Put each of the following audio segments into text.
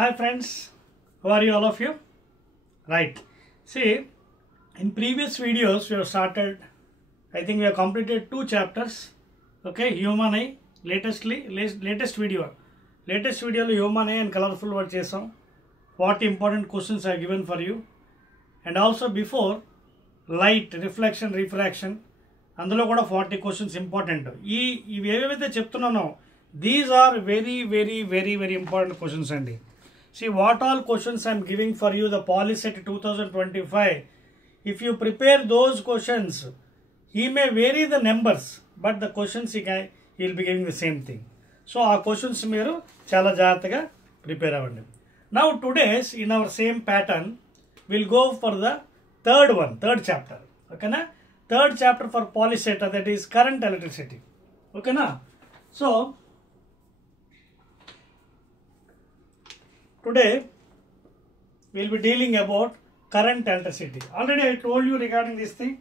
Hi friends, how are you all of you? Right. See, in previous videos we have started, I think we have completed 2 chapters. Okay, human eye, latest video. Latest video human eye and colorful word chesam. 40 important questions are given for you. And also before, light, reflection, refraction. అందులో కూడా 40 questions important. ఇవి ఏవైతే చెప్తున్నానో these are very important questions అండి. See what all questions I am giving for you, the Polyset 2025. If you prepare those questions, he may vary the numbers, but the questions he will be giving the same thing. So our questions మీరు చాలా జాగ్రత్తగా prepare అవ్వండి. Now today's in our same pattern we'll go for the third chapter. Okay na? Third chapter for Polyset, that is current electricity. Okay na? So today we will be dealing about current electricity. Already I told you regarding this thing.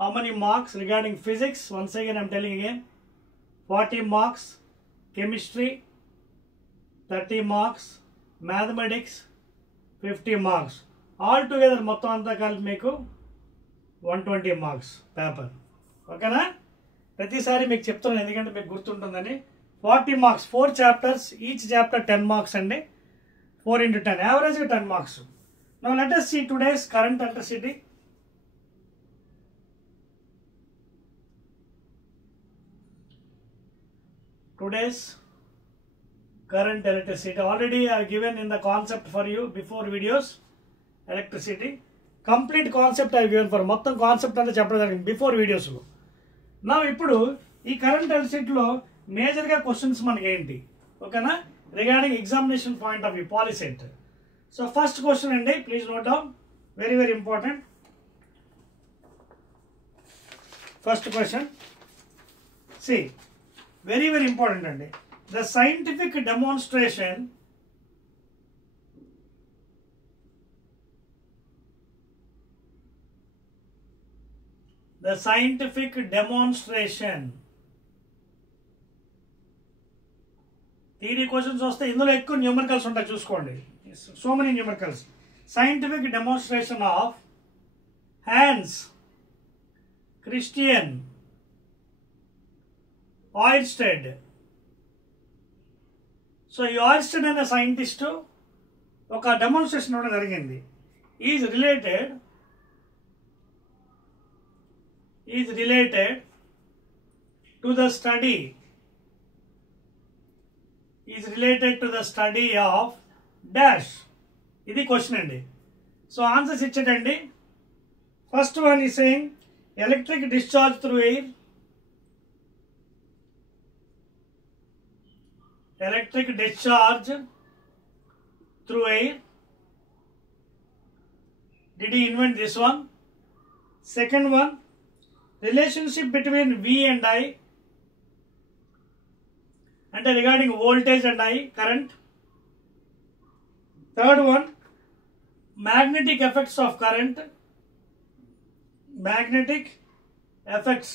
How many marks regarding physics? Once again I am telling again. 40 marks chemistry, 30 marks mathematics, 50 marks. All together మొత్తం అంతా కలిపి మీకు 120 marks paper. ఓకేనా? ప్రతిసారి మీకు చెప్తున్నాను ఎందుకంటే మీకు గుర్తుంటుందని. 40 marks, 4 chapters, each chapter 10 marks అండి. 4 into 10, average 10 marks. Now let us see today's current electricity. Today's current electricity. Already I have given in the concept for you before videos. Electricity. Complete concept I have given for మొత్తం concept అంతా చెప్పడం జరిగింది before వీడియోస్లో. నా ఇప్పుడు ఈ current ఎలక్ట్రిసిటీలో మేజర్గా questions మనకి ఏంటి ఓకేనా regarding examination point of view POLYCET. So first question అండి, please note down, very important. First question C very important అండి. The scientific demonstration theory questions వస్తే ఇందులో ఎక్కువ న్యూమరికల్స్ ఉంటాయి చూసుకోండి. So many numericals. Scientific demonstration of Hans Christian Oersted. So ఈ Oersted అనే scientist ఒక డెమోన్స్ట్రేషన్ ఇవ్వడం జరిగింది. Is related to the study of dash. ఇది క్వశ్చన్ అండి. సో ఆన్సర్స్ ఇచ్చేటండి. First one is saying electric discharge through air. Electric discharge through air. Did he invent this one? Second one, relationship between V and I, and regarding voltage and I, current. Third one, magnetic effects of current, magnetic effects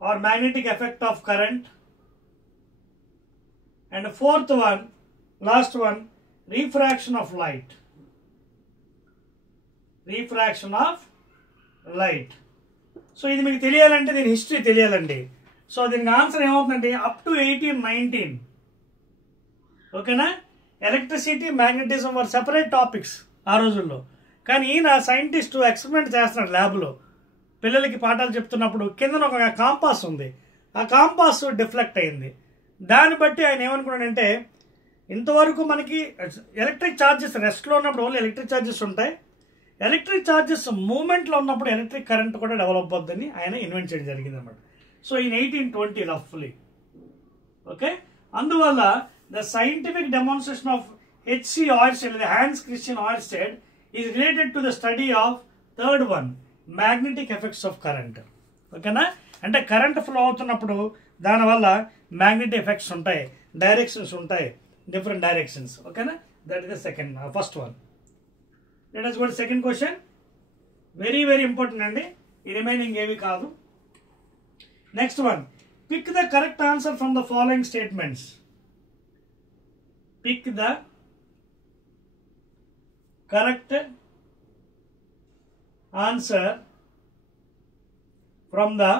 or magnetic effect of current. And fourth one, last one, refraction of light. Refraction of light. So ఇది మీకు తెలియాలంటే దీని history తెలియాలండి. So దీనికి answer ఏమవుతుందండి, up to 1819. ఓకేనా? Electricity magnetism వర్ separate topics ఆ రోజుల్లో. కానీ ఈయన సైంటిస్ట్ ఎక్స్పెరిమెంట్ చేస్తున్నాడు ల్యాబ్లో. పిల్లలకి పాఠాలు చెప్తున్నప్పుడు కింద ఒక కాంపాస్ ఉంది, ఆ కాంపాస్ డిఫ్లెక్ట్ అయింది. దాన్ని బట్టి ఆయన ఏమనుకున్నాడంటే ఇంతవరకు మనకి ఎలక్ట్రిక్ ఛార్జెస్ రెస్ట్లో ఉన్నప్పుడు ఓన్లీ ఎలక్ట్రిక్ ఛార్జెస్ ఉంటాయి, ఎలక్ట్రిక్ ఛార్జెస్ మూమెంట్లో ఉన్నప్పుడు ఎలక్ట్రిక్ కరెంట్ కూడా డెవలప్ అవుతుందని ఆయన ఇన్వెంట్ చేయడం జరిగింది అన్నమాట. సో ఇన్ 1820 రఫ్లీ. ఓకే, అందువల్ల the scientific demonstration of HC Oersted, Hans Christian Oersted, is related to the study of third one, magnetic effects of current. ఓకేనా? అంటే కరెంట్ ఫ్లో అవుతున్నప్పుడు దానివల్ల మ్యాగ్నెటిక్ ఎఫెక్ట్స్ ఉంటాయి, డైరెక్షన్స్ ఉంటాయి, డిఫరెంట్ డైరెక్షన్స్. ఓకేనా? That is the second, first one. Let us go to second question. Very important అండి, ఈ remaining ఏవి కాదు. Next one, pick the correct answer from the following statements. pick the correct answer from the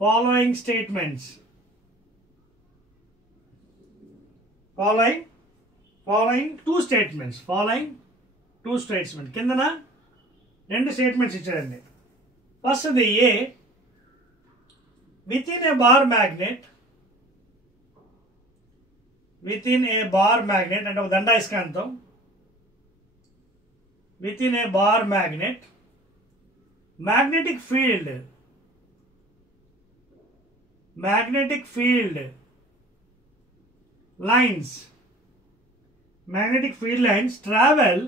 following statements. Following two statements. కిందన రెండు statements ఇచ్చారండి. First the A, within a bar magnet అంటే ఒక దండాయస్కాంతం, within a bar magnet magnetic field lines travel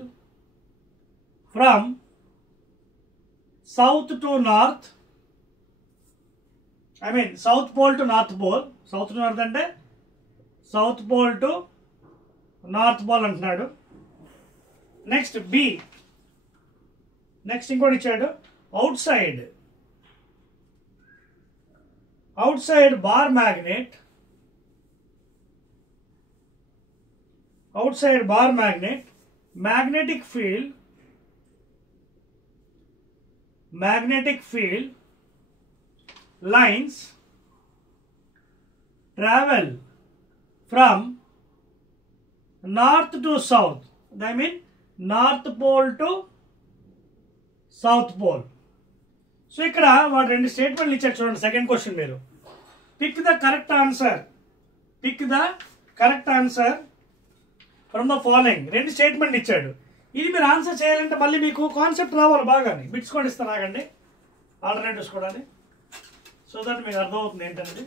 from south to north, south pole to north pole. South to north అంటే south pole to north pole అంటున్నాడు. Next B, next ఇంకోటి ఇచ్చాడు, outside bar magnet magnetic field lines travel from north to south, north pole to south pole. So ఇక్కడ వాడు రెండు స్టేట్మెంట్లు ఇచ్చారు చూడండి. సెకండ్ క్వశ్చన్ మీరు pick the correct answer from the following. రెండు స్టేట్మెంట్ ఇచ్చాడు. ఇది మీరు ఆన్సర్ చేయాలంటే మళ్ళీ మీకు కాన్సెప్ట్ రావాలి బాగా. బిట్స్ కూడా ఇస్తాను ఆగండి, ఆల్టర్నేటివ్స్ కూడా, సో దట్ మీకు అర్థమవుతుంది ఏంటనేది.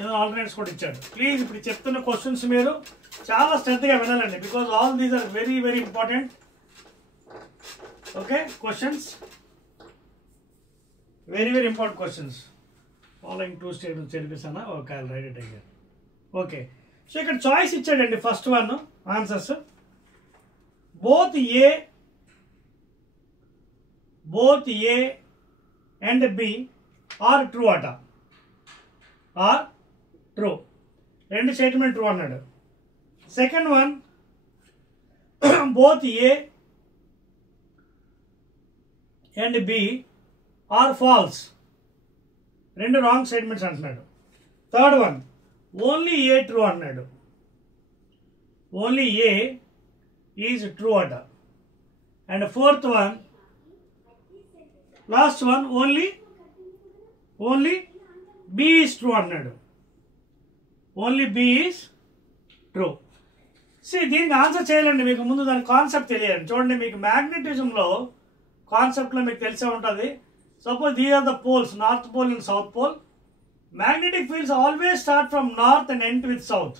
ఏదో ఆల్టర్నేటివ్స్ కూడా ఇచ్చాడు. ప్లీజ్ ఇప్పుడు చెప్తున్న క్వశ్చన్స్ మీరు చాలా శ్రద్ధగా వినాలండి, because all these are very very important. Okay, questions very very important questions. Following two statements చెప్పేసానా? Okay, I write it again. Okay, so ఇక్కడ చాయిస్ ఇచ్చాడండి. First one answers both A and B are true అట. Are true, రెండు statement true అన్నాడు. Second one both A and B are false, రెండు wrong statements అంటున్నాడు. Third one only A true అన్నాడు. Only A is true అట. And fourth one, last one, only B is true అన్నాడు. Only B is true. దీనికి answer చేయాలండి. మీకు ముందు దాని కాన్సెప్ట్ తెలియాలి. చూడండి, మీకు మ్యాగ్నెటిజంలో కాన్సెప్ట్లో మీకు తెలిసే ఉంటుంది. Suppose these are the poles, north pole and south pole. Magnetic fields always start from north and end with south.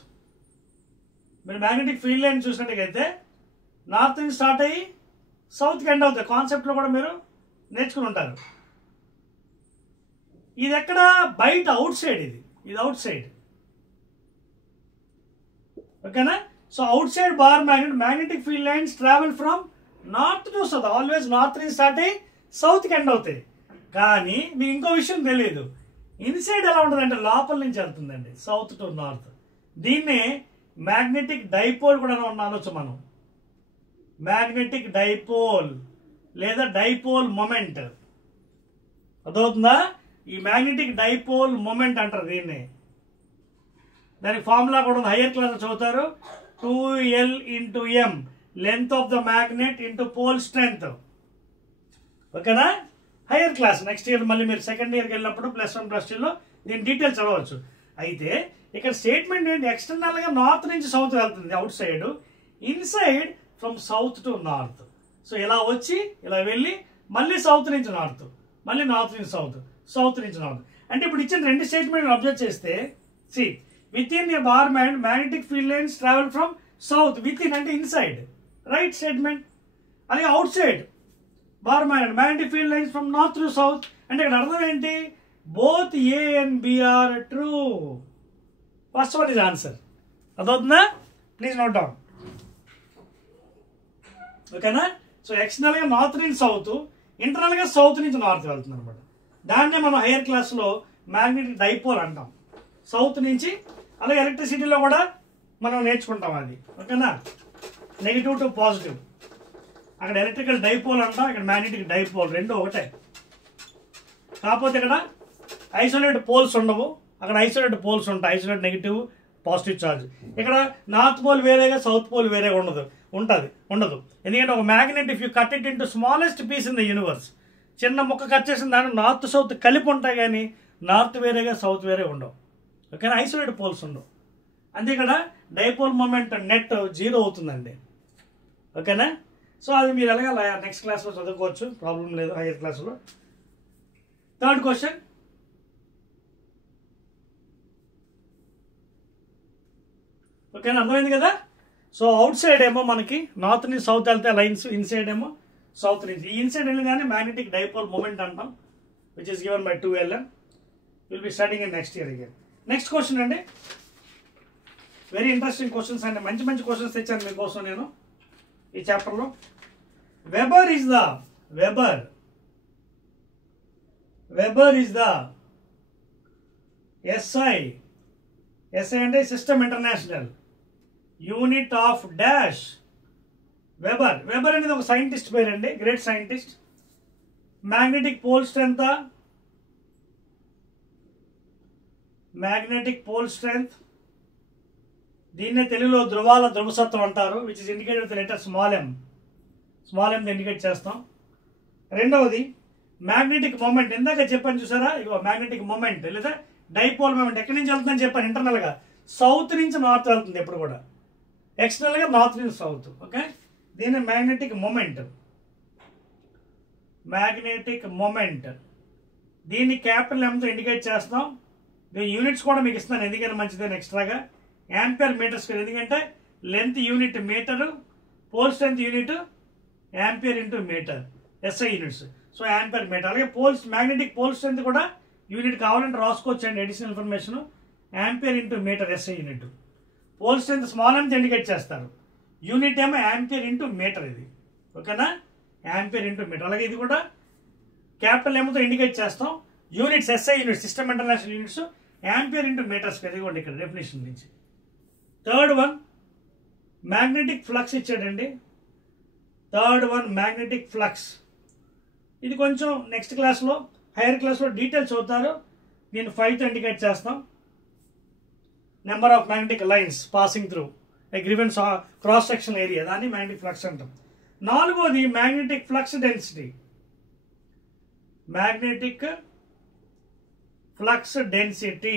మీరు మ్యాగ్నెటిక్ ఫీల్డ్ లైన్ చూసినట్టుగైతే నార్త్ నుంచి స్టార్ట్ అయ్యి సౌత్కి ఎండ్ అవుతాయి. కాన్సెప్ట్లో కూడా మీరు నేర్చుకుని ఉంటారు. ఇది ఎక్కడ? బయట, అవుట్ సైడ్. ఇది అవుట్ సైడ్. ఓకేనా? So out side bar magnetic field lines travel from north to south. Always north నుంచి స్టార్ట్ అయ్యి సౌత్కి ఎండ్ అవుతాయి. కానీ మీకు ఇంకో విషయం తెలియదు, ఇన్సైడ్ ఎలా ఉంటుంది అంటే లోపల నుంచి వెళ్తుందండి, సౌత్ టు నార్త్. దీన్నే మ్యాగ్నెటిక్ డైపోల్ కూడా అనొచ్చు మనం. మ్యాగ్నెటిక్ డైపోల్ లేదా డైపోల్ మొమెంట్. అర్థమవుతుందా? ఈ మ్యాగ్నెటిక్ డైపోల్ మొమెంట్ అంటారు దీన్ని. దానికి ఫార్ములా కూడా ఉంది, హయ్యర్ క్లాస్ చదువుతారు. 2L × M, length of the magnet into pole strength. ఓకేనా? హయ్యర్ క్లాస్ నెక్స్ట్ ఇయర్ మళ్ళీ మీరు సెకండ్ ఇయర్కి వెళ్ళినప్పుడు +1 +2లో దీని డీటెయిల్స్ చదవచ్చు. అయితే ఇక్కడ స్టేట్మెంట్ ఏంటి? ఎక్స్టర్నల్గా నార్త్ నుంచి సౌత్ వెళ్తుంది out side, inside from south to north. So ఇలా వచ్చి ఇలా వెళ్ళి మళ్ళీ సౌత్ నుంచి నార్త్, మళ్ళీ నార్త్ నుంచి సౌత్, సౌత్ నుంచి నార్త్. అంటే ఇప్పుడు ఇచ్చిన రెండు స్టేట్మెంట్ అబ్జర్వ్ చేస్తే, within a bar magnetic field lines travel from south. Within అంటే ఇన్సైడ్, రైట్ స్టేట్మెంట్. అలాగే outside bar magnetic field lines from north to south. అంటే ఇక్కడ అర్థం ఏంటి? Both A and B are true. First one is answer. అదవుతుందా? Please note down. ఓకేనా? So ఎక్స్టర్నల్గా north నుంచి సౌత్, ఇంటర్నల్గా సౌత్ నుంచి నార్త్ వెళ్తుంది అనమాట. దాన్నే మనం హైయర్ క్లాస్లో మ్యాగ్నెటిక్ డైపోల్ అంటాం. సౌత్ నుంచి. అలాగే ఎలక్ట్రిసిటీలో కూడా మనం నేర్చుకుంటాం అది. ఓకేనా, నెగిటివ్ టు పాజిటివ్. అక్కడ ఎలక్ట్రికల్ డైపోల్ అంటాం, ఇక్కడ మ్యాగ్నెటిక్ డైపోల్, రెండు ఒకటే. కాకపోతే ఇక్కడ ఐసోలేట్ పోల్స్ ఉండవు, అక్కడ ఐసోలేట్ పోల్స్ ఉంటాయి. Isolate negative positive charge. ఇక్కడ నార్త్ పోల్ వేరేగా సౌత్ పోల్ వేరేగా ఉండదు. ఎందుకంటే ఒక magnet if you cut it into smallest piece in the universe, చిన్న ముక్క కట్ చేసిన దాంట్లో నార్త్ సౌత్ కలిపి ఉంటాయి, కానీ నార్త్ వేరేగా సౌత్ వేరే ఉండవు. ఓకేనా, ఐసోలేట్ పోల్స్ ఉండవు. అంతే ఇక్కడ డైపోల్ మూమెంట్ నెట్ 0 అవుతుందండి. ఓకేనా, సో అది మీరు ఎలాగ నెక్స్ట్ క్లాస్లో చదువుకోవచ్చు, ప్రాబ్లం లేదు, హైయర్ క్లాస్లో. థర్డ్ క్వశ్చన్, ఓకేనా, అర్థమైంది కదా. సో అవుట్ సైడ్ ఏమో మనకి నార్త్ నుంచి సౌత్ వెళ్తే లైన్స్, ఇన్సైడ్ ఏమో సౌత్ నుంచి. ఈ ఇన్సైడ్ వెళ్ళగానే మ్యాగ్నెటిక్ డైపోల్ మూమెంట్ అంటాం, which is given by 2Lm. Will be studying in next year again. Next question అండి, వెరీ ఇంట్రెస్టింగ్ క్వశ్చన్స్ అండి, మంచి మంచి క్వశ్చన్స్ తెచ్చాను మీకోసం నేను ఈ చాప్టర్లో. వెబర్ ఈజ్ ద SI అంటే system international unit of dash. Weber అనేది ఒక సైంటిస్ట్ పేరండి, great scientist. Magnetic pole strength, దీన్నే తెలుగులో ధ్రువసత్వం అంటారు, which is indicated with letter small m indicate చేస్తాం. రెండవది మ్యాగ్నెటిక్ మూమెంట్, ఇందాక చెప్పాను చూసారా, ఇగో మ్యాగ్నెటిక్ మూమెంట్ లేదా డైపోల్ మూమెంట్ ఎక్కడి నుంచి వెళ్తుందని చెప్పాను. ఇంటర్నల్గా సౌత్ నుంచి నార్త్ వెళ్తుంది ఎప్పుడు కూడా, ఎక్స్టర్నల్గా నార్త్ నుంచి సౌత్. ఓకే, దీన్ని మ్యాగ్నెటిక్ మూమెంట్, దీన్ని క్యాపిటల్ M తో ఇండికేట్ చేస్తాం. దీని యూనిట్స్ కూడా మీకు ఇస్తున్నాను, ఎందుకంటే మంచిదని ఎక్స్ట్రాగా. యాంపియర్ మీటర్ స్క్వేర్, ఎందుకంటే length unit metre, pole strength unit ampere into metre, SI units. So ampere metre. అలాగే మ్యాగ్నెటిక్ పోల్ స్ట్రెంత్ కూడా యూనిట్ కావాలంటే రాసుకోవచ్చు అండి, additional information. Ampere into metre SI unit. Pole strength small m indicate చేస్తారు, unit ఏమో ampere into metre ఇది. ఓకేనా, ampere into metre. అలాగే ఇది కూడా క్యాపిటల్ M తో ఇండికేట్ చేస్తాం. Units SI units, system international units, ampere into metre square. ఇదిగోండి ఇక్కడ డెఫినేషన్ నుంచి. థర్డ్ వన్ మ్యాగ్నెటిక్ ఫ్లక్స్ ఇచ్చాడండి. మ్యాగ్నెటిక్ ఫ్లక్స్, ఇది కొంచెం నెక్స్ట్ క్లాస్లో హైయర్ క్లాస్లో డీటెయిల్స్ అవుతారు. దీన్ని 5తో ఇండికేట్ చేస్తాం. Number of magnetic lines passing through a given cross section area, దాన్ని మ్యాగ్నెటిక్ ఫ్లక్స్ అంటాం. నాలుగోది మ్యాగ్నెటిక్ ఫ్లక్స్ డెన్సిటీ.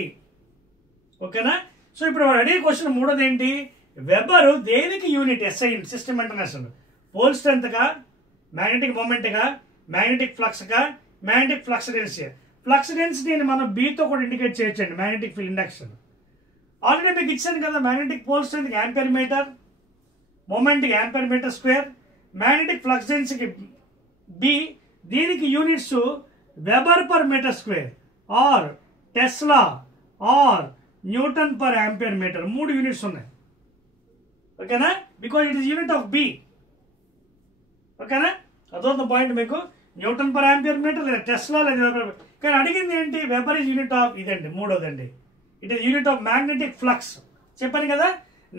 ఓకేనా, సో ఇప్పుడు అడిగే క్వశ్చన్ మూడోది ఏంటి, వెబర్ దేనికి unit? SI unit, system international. Pole స్ట్రెంత్గా, మ్యాగ్నెటిక్ మూమెంట్గా, మ్యాగ్నెటిక్ ఫ్లక్స్గా, మ్యాగ్నెటిక్ ఫ్లక్స్ డెన్సిటీ. ఫ్లక్స్ డెన్సిటీని మనం B తో కూడా ఇండికేట్ చేయొచ్చండి, మ్యాగ్నెటిక్ ఫీల్డ్ ఇండక్షన్. ఆల్రెడీ మీకు ఇచ్చాను కదా, మ్యాగ్నెటిక్ పోల్ స్ట్రెంత్కి యాంపియర్ మీటర్, మూమెంట్కి ampere metre square, magnetic flux డెన్సిటీకి B, దీనికి units weber per metre square or tesla or newton per ampere metre. 3 units ఉన్నాయి. ఓకేనా, because it is unit of B. ఓకేనా, అదొక పాయింట్ మీకు, న్యూటన్ పర్ యాంపియర్ మీటర్ లేదా tesla లేదా. కానీ అడిగింది ఏంటి, వెబర్ ఇస్ యూనిట్ ఆఫ్ ఇదండి, మూడోదండి. It is unit of magnetic flux. చెప్పాను కదా,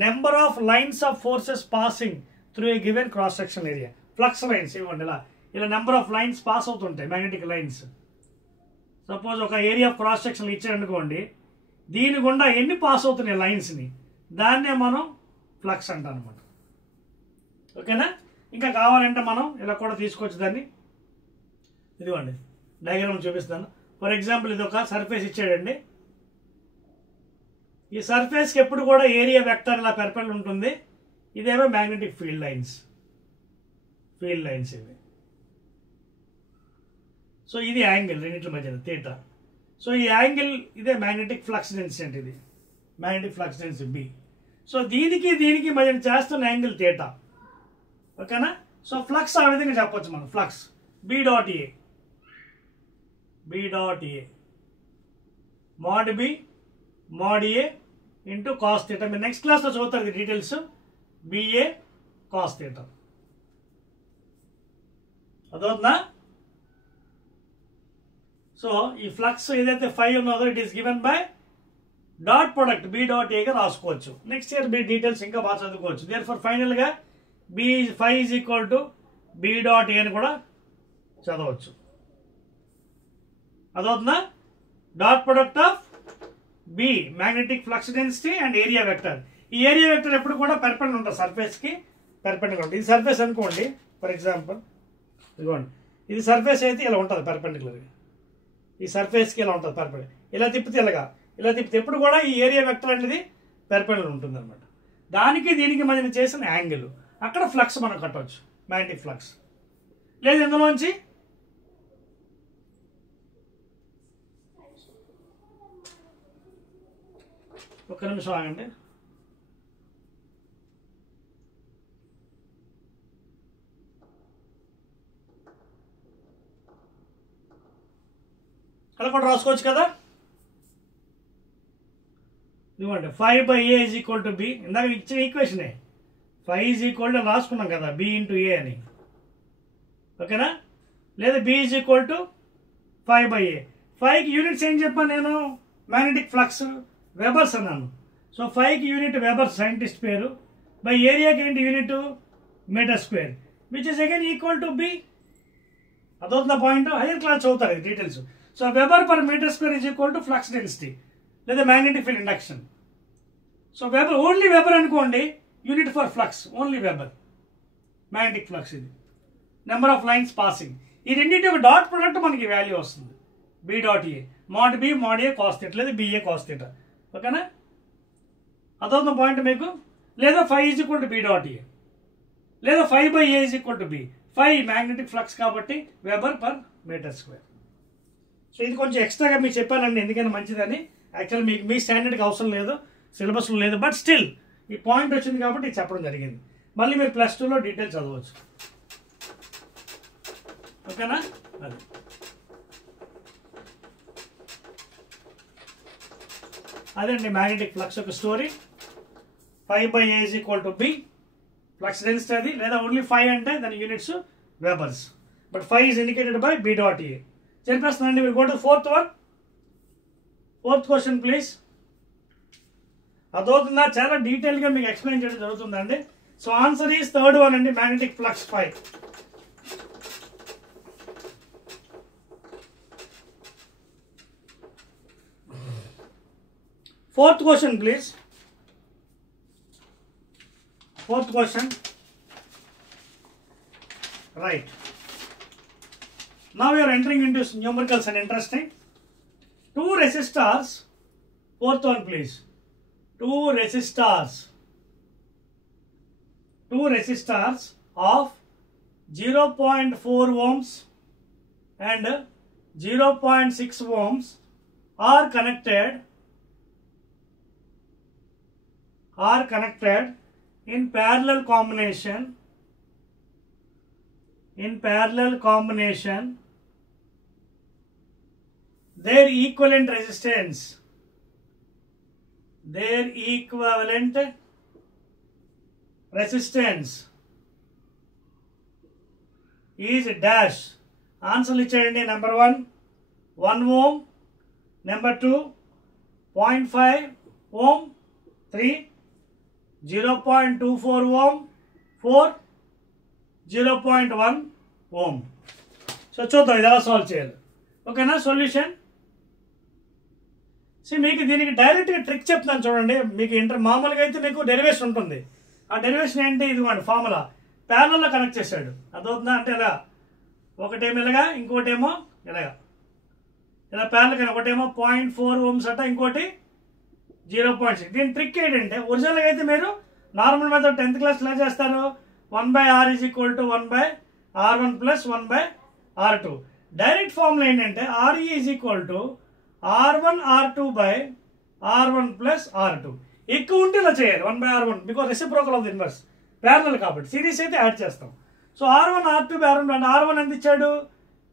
number of lines of forces passing through a given cross section area. Flux lines ఇవ్వండి, ఇలా నెంబర్ ఆఫ్ లైన్స్ పాస్ అవుతుంటాయి, మ్యాగ్నెటిక్ లైన్స్. సపోజ్ ఒక area of cross section ఇచ్చారనుకోండి, దీని గుండా ఎన్ని పాస్ అవుతున్నాయి లైన్స్ని, దాన్నే మనం ఫ్లక్స్ అంటాం అనమాట. ఓకేనా, ఇంకా కావాలంటే మనం ఇలా కూడా తీసుకోవచ్చు దాన్ని. ఇదిగోండి డయాగ్రామ్ చూపిస్తాను. ఫర్ ఎగ్జాంపుల్ ఇది ఒక సర్ఫేస్ ఇచ్చాడండి. ఈ సర్ఫేస్కి ఎప్పుడు కూడా ఏరియా వెక్టర్ ఇలా పెర్పెండిక్యులర్ ఉంటుంది. ఇదేమో మ్యాగ్నెటిక్ ఫీల్డ్ లైన్స్ ఇవి. సో ఇది యాంగిల్ రెండింటి మధ్యన థీటా. సో ఈ యాంగిల్ ఇదే మ్యాగ్నెటిక్ ఫ్లక్స్ డెన్సిటీ అంటే, ఇది magnetic flux density B. So దీనికి మధ్యన చేస్తున్న యాంగిల్ థీటా. ఓకేనా, సో ఫ్లక్స్ ఆ విధంగా చెప్పొచ్చు మనం. Flux B dot A mod A into cos theta. మీరు నెక్స్ట్ క్లాస్లో చదువుతారు ఇది డీటెయిల్స్. BA cos theta. అదవుతుందా? సో ఈ ఫ్లక్స్ ఏదైతే 5 ఉన్నదో it is given by dot product B dot ఏగా రాసుకోవచ్చు. నెక్స్ట్ ఇయర్ బి డీటెయిల్స్ ఇంకా బాగా చదువుకోవచ్చు. దేర్ ఫర్ ఫైనల్గా B five is equal to B dot A అని కూడా చదవచ్చు. అదవుతుందా? Dot product of B magnetic flux density and area vector. ఈ ఏరియా వెక్టర్ ఎప్పుడు కూడా పెర్పెండిక్యులర్ ఉంటుంది, సర్ఫేస్కి పెర్పెండిక్యులర్ ఉంటుంది. ఇది సర్ఫేస్ అనుకోండి, ఫర్ ఎగ్జాంపుల్ ఇదిగోండి, ఇది సర్ఫేస్ అయితే ఇలా ఉంటుంది పెర్పెండిక్యులర్గా, ఈ సర్ఫేస్కి ఇలా ఉంటుంది పెర్పెండిక్యులర్. ఇలా తిప్పితే ఇలాగా, ఇలా తిప్పితే ఎప్పుడు కూడా ఈ ఏరియా వెక్టర్ అనేది పెర్పెండిక్యులర్ ఉంటుంది అనమాట. దానికి దీనికి మధ్యన చేసిన యాంగిల్, అక్కడ ఫ్లక్స్ మనం కట్టవచ్చు, మ్యాగ్నెటిక్ ఫ్లక్స్. లేదు ఇందులోంచి ఒక్క నిమిషం ఆగండి. అలా కూడా రాసుకోవచ్చు కదా. ఇదిగోండి 5/a is equal to B, ఇందాక ఇచ్చిన ఈక్వేషనే 5 ఈజ్ ఈక్వల్ టు రాసుకున్నాం కదా బి ఇంటూ ఏ అని, ఓకేనా. లేదా B is equal to 5/a. 5కి యూనిట్స్ ఏం చెప్పాను నేను? మ్యాగ్నెటిక్ ఫ్లక్స్ వెబర్స్ అన్నాను. సో 5కి యూనిట్ వెబర్ సైంటిస్ట్ పేరు, బై ఏరియాకి ఏంటి unit metre square, which is again equal to B. అదవుతున్న పాయింట్, హైయర్ క్లాస్ చదువుతారు details. So weber per metre square is equal to flux density లేదా magnetic field induction. So weber, only weber అనుకోండి, unit for flux only weber magnetic flux. ఇది number of lines passing. ఈ రెండింటి ఒక dot product మనకి value వస్తుంది, B dot A, mod B mod A cos theta లేదా B A cos theta, ఓకేనా. అదవుతున్న పాయింట్ మీకు. లేదా 5 is equal to B dot A, లేదా 5/a is equal to B. 5 magnetic flux కాబట్టి weber per metre square. So ఇది కొంచెం ఎక్స్ట్రాగా మీకు చెప్పానండి, ఎందుకైనా మంచిదని. యాక్చువల్ మీకు మీ స్టాండర్డ్కి అవసరం లేదు, సిలబస్లో లేదు, బట్ స్టిల్ ఈ పాయింట్ వచ్చింది కాబట్టి చెప్పడం జరిగింది. మళ్ళీ మీరు +2లో డీటెయిల్ చదవచ్చు, ఓకేనా. అది అదండి మ్యాగ్నెటిక్ ఫ్లక్స్ యొక్క story. 5/a is equal to B flux density అది, లేదా ఓన్లీ 5 అంటే దాని units webers, but 5 is indicated by B dot A. చెప్పేస్తున్నాండి. మీరు go to fourth one. Fourth question please. అదవుతుందా? చాలా డీటెయిల్గా మీకు ఎక్స్ప్లెయిన్ చేయడం జరుగుతుందండి. So answer is third one అండి, magnetic flux 5. Fourth question please. Fourth question. Right. Now we are entering into numericals and interesting. Two resistors. Fourth one please. Two resistors of 0.4 ohms and 0.6 ohms are connected in parallel combination. Their equivalent resistance is dash. Answer ఇచ్చేయండి. Number 1 ohm, number 2 0.5 ohm, 3 0.24 ohm, 4 0.1 ohm. So చూద్దాం ఇది ఎలా solve చేయాలి, ఓకేనా. Solution మీకు దీనికి డైరెక్ట్గా trick చెప్తాను చూడండి. మీకు మామూలుగా అయితే మీకు డెరివేషన్ ఉంటుంది. ఆ డెరివేషన్ ఏంటి? ఇదిగోండి ఫార్ములా. ప్యారలల్లో కనెక్ట్ చేశాడు, అదవుతుందా? అంటే ఇలా ఒకటేమో ఇలాగా, ఇంకోటేమో ఇలాగా, ఇలా ప్యారల్ కానీ ఒకటేమో 0.4 ohms అట, ఇంకోటి 0.6. దీని ట్రిక్ ఏంటంటే, ఒరిజినల్గా అయితే మీరు నార్మల్ మెథడ్ 10th క్లాస్ ఎలా చేస్తారు? 1/r is equal to 1/r1 plus 1/r2. Direct formula ఏంటంటే RE is equal to R1R2/R1 plus R2. ఎక్కువ ఉంటే ఇలా చేయాలి 1/R1, because reciprocal of the inverse, parallel కాబట్టి. సిరీస్ అయితే యాడ్ చేస్తాం. సో R1R2/R1 అంటే R1 ఎంత ఇచ్చాడు?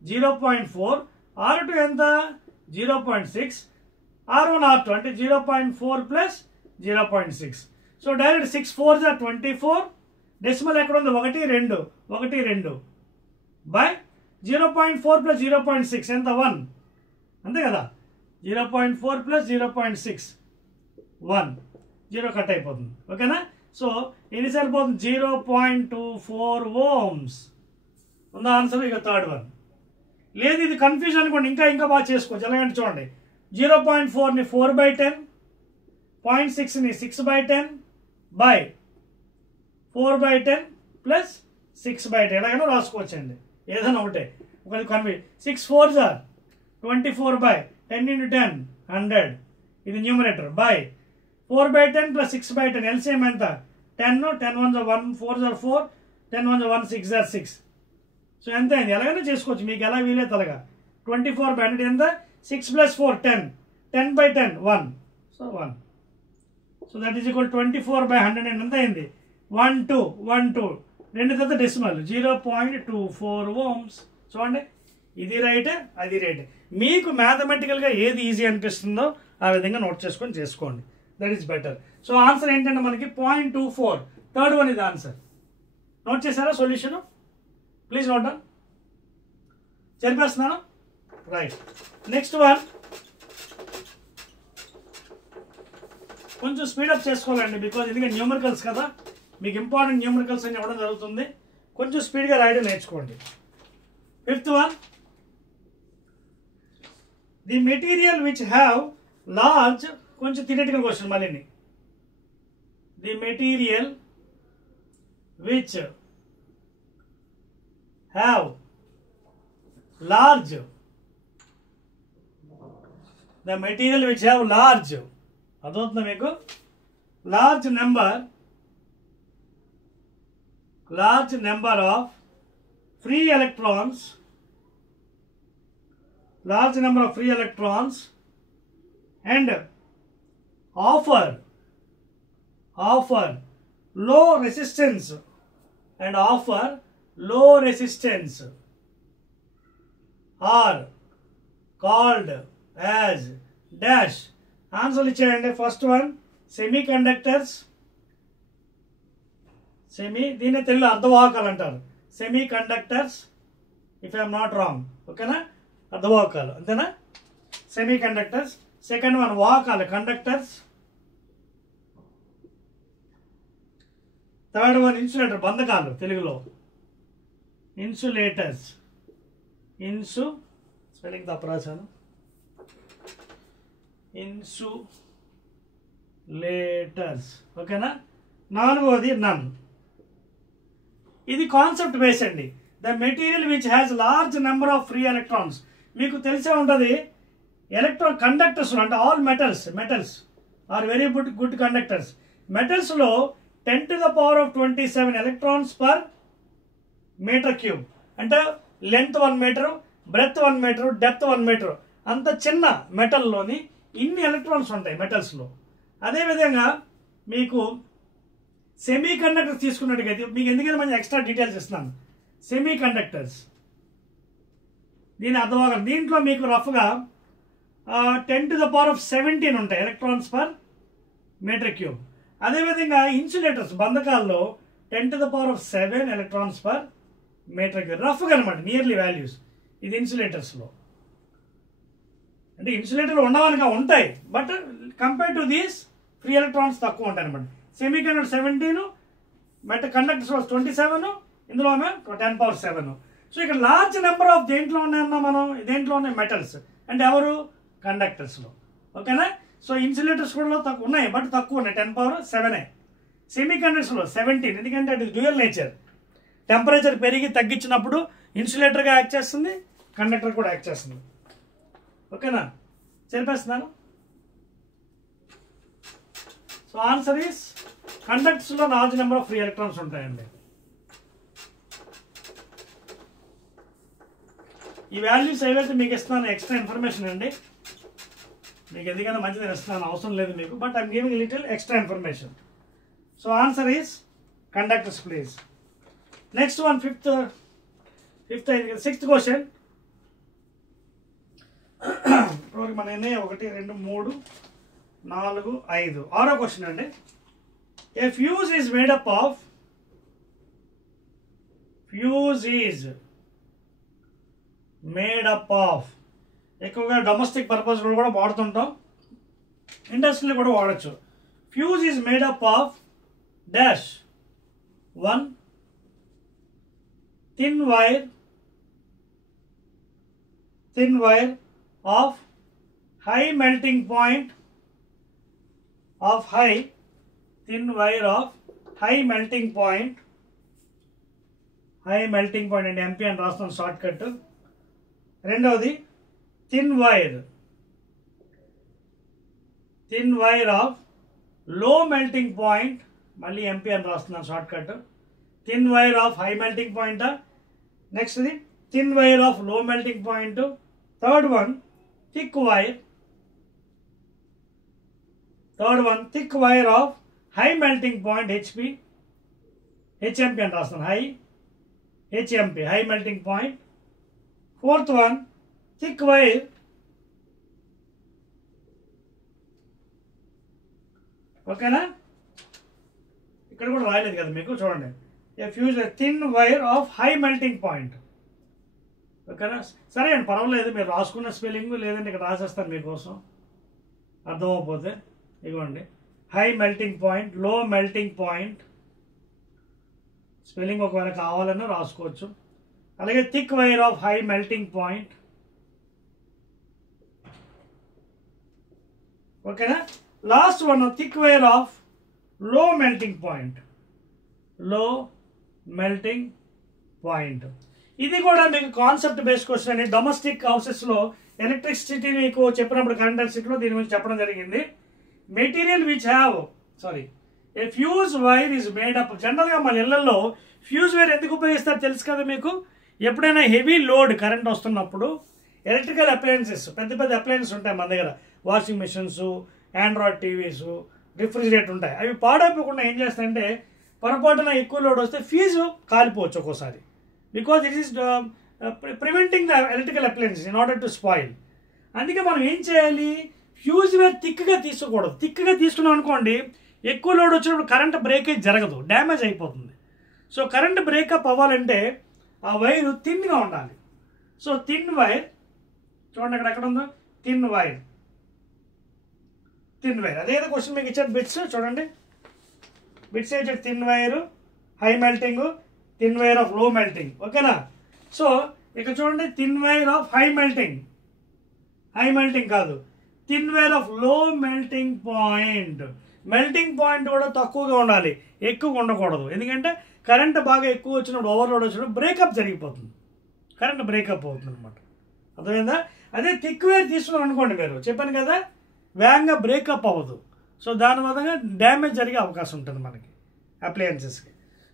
0.4, R2 ఎంత? 0.6, R1R2 అంటే 0.4 plus 0.6. So direct 6 4s are 24. Decimal ఎక్కడ ఉంది? 1 2 బై 0.4 ప్లస్ 0.6 ఎంత? 1, అంతే కదా. 0.4 ప్లస్ 0.6 1 0 కట్ అయిపోతుంది ఓకేనా సో ఇది సరిపోతుంది 0.24 ohms ఉందా ఆన్సర్ ఇక థర్డ్ వన్ లేదు ఇది కన్ఫ్యూజన్ అనుకోండి ఇంకా బాగా చేసుకోవచ్చు ఎలాగంటే చూడండి 0.4ని 4/10 0.6ని 6/10 బై 4/10 ప్లస్ 6/10 ఎలాగైనా రాసుకోవచ్చండి ఏదైనా ఒకటే ఒకటి కన్ఫ్యూజ్ 6 4s are 24/10 into 10 100 ఇది న్యూమరేటర్ బై 4/10 ప్లస్ 6/10 ఎల్సిఎం ఎంత 10 10 1s are 1 4s are 4 10 1s are 1 6 are 6 so ఎంత అయింది ఎలాగైనా చేసుకోవచ్చు మీకు ఎలా వీలైతే అలాగా 24/100 ఎంత 6 plus 4 10 10/10 1 so 1 so that is equal 24/100 ఎంత అయింది 1 2 1 2 రెండు తర్వాత డెసిమల్ 0.24 ohms చూడండి ఇది రైట్ అది రైట్ మీకు మ్యాథమెటికల్గా ఏది ఈజీ అనిపిస్తుందో ఆ విధంగా నోట్ చేసుకొని చేసుకోండి that is better so answer ఏంటంటే మనకి 0.24 థర్డ్ వన్ ఇది ఆన్సర్ నోట్ చేశారా సొల్యూషన్ ప్లీజ్ నోట్ డౌన్ చెప్పేస్తున్నాను రైట్ నెక్స్ట్ వన్ కొంచెం స్పీడప్ చేసుకోవాలండి బికాజ్ ఎందుకంటే న్యూమరికల్స్ కదా మీకు ఇంపార్టెంట్ న్యూమరికల్స్ అని ఇవ్వడం జరుగుతుంది కొంచెం స్పీడ్గా రాయడం నేర్చుకోండి fifth one the material which have large కొంచెం థియరిటికల్ క్వశ్చన్ మళ్ళీ the material which have large the material which have large అదవుతుందా మీకు large number of free electrons and offer low resistance are called as dash answer ఇచ్చేయండి first one semiconductors దీన్ని తెలుగులో అర్ధవాహకాలు అంటారు semiconductors if I'm not wrong ఓకేనా అర్ధవాహకాలు అంతేనా సెమీ కండక్టర్స్ సెకండ్ వన్ వాహకాలు కండక్టర్స్ థర్డ్ వన్ ఇన్సులేటర్ బంధకాలు తెలుగులో ఇన్సులేటర్స్ స్పెల్లింగ్ తప్పు రాశాను ఇన్సులేటర్స్ ఓకేనా నాలుగోది నన్ ఇది కాన్సెప్ట్ బేస్ అండి the material which has large number of free electrons మీకు తెలిసే ఉంటుంది ఎలక్ట్రాన్ కండక్టర్స్ అంటే all metals are very good conductors మెటల్స్లో 10⁻27 ఎలక్ట్రాన్స్ పర్ మీటర్ క్యూబ్ అంటే length 1 metre breadth 1 metre depth 1 metre అంత చిన్న మెటల్లోని ఇన్ని ఎలక్ట్రాన్స్ ఉంటాయి మెటల్స్లో అదేవిధంగా మీకు సెమీ కండక్టర్స్ తీసుకున్నట్టుగైతే మీకు ఎందుకంటే మంచి ఎక్స్ట్రా డీటెయిల్స్ ఇస్తున్నాను సెమీ కండక్టర్స్ దీని అర్థం దీంట్లో మీకు రఫ్గా 10⁻17 ఉంటాయి ఎలక్ట్రాన్స్ పర్ మీటర్ క్యూబ్ అదేవిధంగా ఇన్సులేటర్స్ బంధకాల్లో 10⁻7 ఎలక్ట్రాన్స్ పర్ మీటర్ క్యూబ్ రఫ్గా అనమాట నియర్లీ వాల్యూస్ ఇది ఇన్సులేటర్స్లో అంటే ఇన్సులేటర్లు ఉండవనిగా ఉంటాయి but compare to these free electrons తక్కువ ఉంటాయి అనమాట సెమీ కండక్టర్ 17 కండక్టర్స్ 27 ఇందులో 10⁻7 సో ఇక్కడ లార్జ్ నెంబర్ ఆఫ్ దేంట్లో ఉన్నాయన్నా మనం దేంట్లో ఉన్నాయి మెటల్స్ అంటే ఎవరు కండక్టర్స్లో ఓకేనా సో ఇన్సులేటర్స్ కూడా తక్కువ ఉన్నాయి బట్ తక్కువ ఉన్నాయి 10⁻7 సెమీ కండక్టర్స్లో 17 ఎందుకంటే అది డ్యూయల్ నేచర్ టెంపరేచర్ పెరిగి తగ్గించినప్పుడు ఇన్సులేటర్గా యాక్ట్ చేస్తుంది కండక్టర్ కూడా యాక్ట్ చేస్తుంది ఓకేనా చెప్పేస్తున్నాను సో ఆన్సర్ ఈస్ కండక్టర్స్లో large number of free electrons ఉంటాయండి ఈ వాల్యూస్ ఏవైతే మీకు ఇస్తున్నాను ఎక్స్ట్రా ఇన్ఫర్మేషన్ అండి మీకు ఎందుకైనా మంచిది ఇస్తున్నాను అవసరం లేదు మీకు but I'm giving little extra information so answer is conductors please next one fifth sixth question మన 1 2 3 4 5 ఆరో క్వశ్చన్ అండి ఏ ఫ్యూజ్ ఈజ్ మేడప్ ఆఫ్ ఎక్కువగా డొమెస్టిక్ పర్పస్ కూడా వాడుతుంటాం ఇండస్ట్రీలో కూడా వాడచ్చు fuse is made up of dash 1 thin wire of high melting point thin wire of high melting point and MP and రాస్తాను short cut. రెండవది thin wire of low melting point, మళ్ళీ MP అని రాస్తున్నాను short cut. thin wire of high melting point. Next the thin wire of low melting point. Third one thick wire of high melting point HMP అని రాస్తాను. high melting point. Fourth one thick wire ఓకేనా. ఇక్కడ కూడా రాయలేదు కదా మీకు, చూడండి. Fuse thin wire of high melting point. ఓకేనా, సరే అండి, పర్వాలేదు, మీరు రాసుకున్న స్పెల్లింగ్ లేదంటే ఇక్కడ రాసేస్తాను మీకోసం అర్థమైపోతే. ఇదిగోండి, high melting point, low melting point spelling ఒకవేళ కావాలన్నా రాసుకోవచ్చు. అలాగే thick wire of high melting point. ఓకేనా. Last one thick wire of low melting point. ఇది కూడా మీకు కాన్సెప్ట్ బేస్డ్ క్వశ్చన్ అండి. డొమెస్టిక్ హౌసెస్లో ఎలక్ట్రిసిటీ మీకు చెప్పినప్పుడు కరెంట్ ఎలక్ట్రిసిటీలో దీని గురించి చెప్పడం జరిగింది. Material which have a fuse wire is made up. జనరల్గా మన ఇళ్లలో ఫ్యూజ్ వైర్ ఎందుకు ఉపయోగిస్తారు తెలుసు కదా మీకు. ఎప్పుడైనా హెవీ లోడ్ కరెంట్ వస్తున్నప్పుడు ఎలక్ట్రికల్ అప్లయన్సెస్, పెద్ద అప్లయన్సెస్ ఉంటాయి మన దగ్గర, washing machines, Android TVs, refrigerator ఉంటాయి. అవి పాడైపోకుండా ఏం చేస్తాయంటే పొరపాటున ఎక్కువ లోడ్ వస్తే ఫీజు కాలిపోవచ్చు ఒక్కోసారి. Because it is preventing the electrical appliances in order to spoil. అందుకే మనం ఏం చేయాలి, ఫ్యూజ్ వేర్ థిక్గా తీసుకోకూడదు. థిక్గా తీసుకున్నాం అనుకోండి, ఎక్కువ లోడ్ వచ్చినప్పుడు కరెంట్ బ్రేకేజ్ జరగదు, డ్యామేజ్ అయిపోతుంది. సో కరెంట్ బ్రేకప్ అవ్వాలంటే ఆ వైర్ థిన్గా ఉండాలి. సో థిన్ వైర్ చూడండి, ఎక్కడ ఉందో థిన్ వైర్. అదేదో క్వశ్చన్ మీకు ఇచ్చారు బిట్స్ చూడండి. బిట్స్ ఇచ్చాడు thin wire high melting, thin wire of low melting. ఓకేనా. సో ఇక్కడ చూడండి, thin wire of high melting కాదు, thin wire of low melting point. Melting point కూడా తక్కువగా ఉండాలి, ఎక్కువగా ఉండకూడదు. ఎందుకంటే కరెంట్ బాగా ఎక్కువ వచ్చినప్పుడు, ఓవర్లోడ్ వచ్చినప్పుడు బ్రేకప్ జరిగిపోతుంది, కరెంట్ బ్రేకప్ అవుతుంది అనమాట. అర్థమైందా. అదే థిక్ వైర్ తీసుకున్నాం అనుకోండి, మీరు చెప్పాను కదా, వేగంగా బ్రేకప్ అవ్వదు. సో దాని వల్ల డ్యామేజ్ జరిగే అవకాశం ఉంటుంది మనకి అప్లయన్సెస్కి.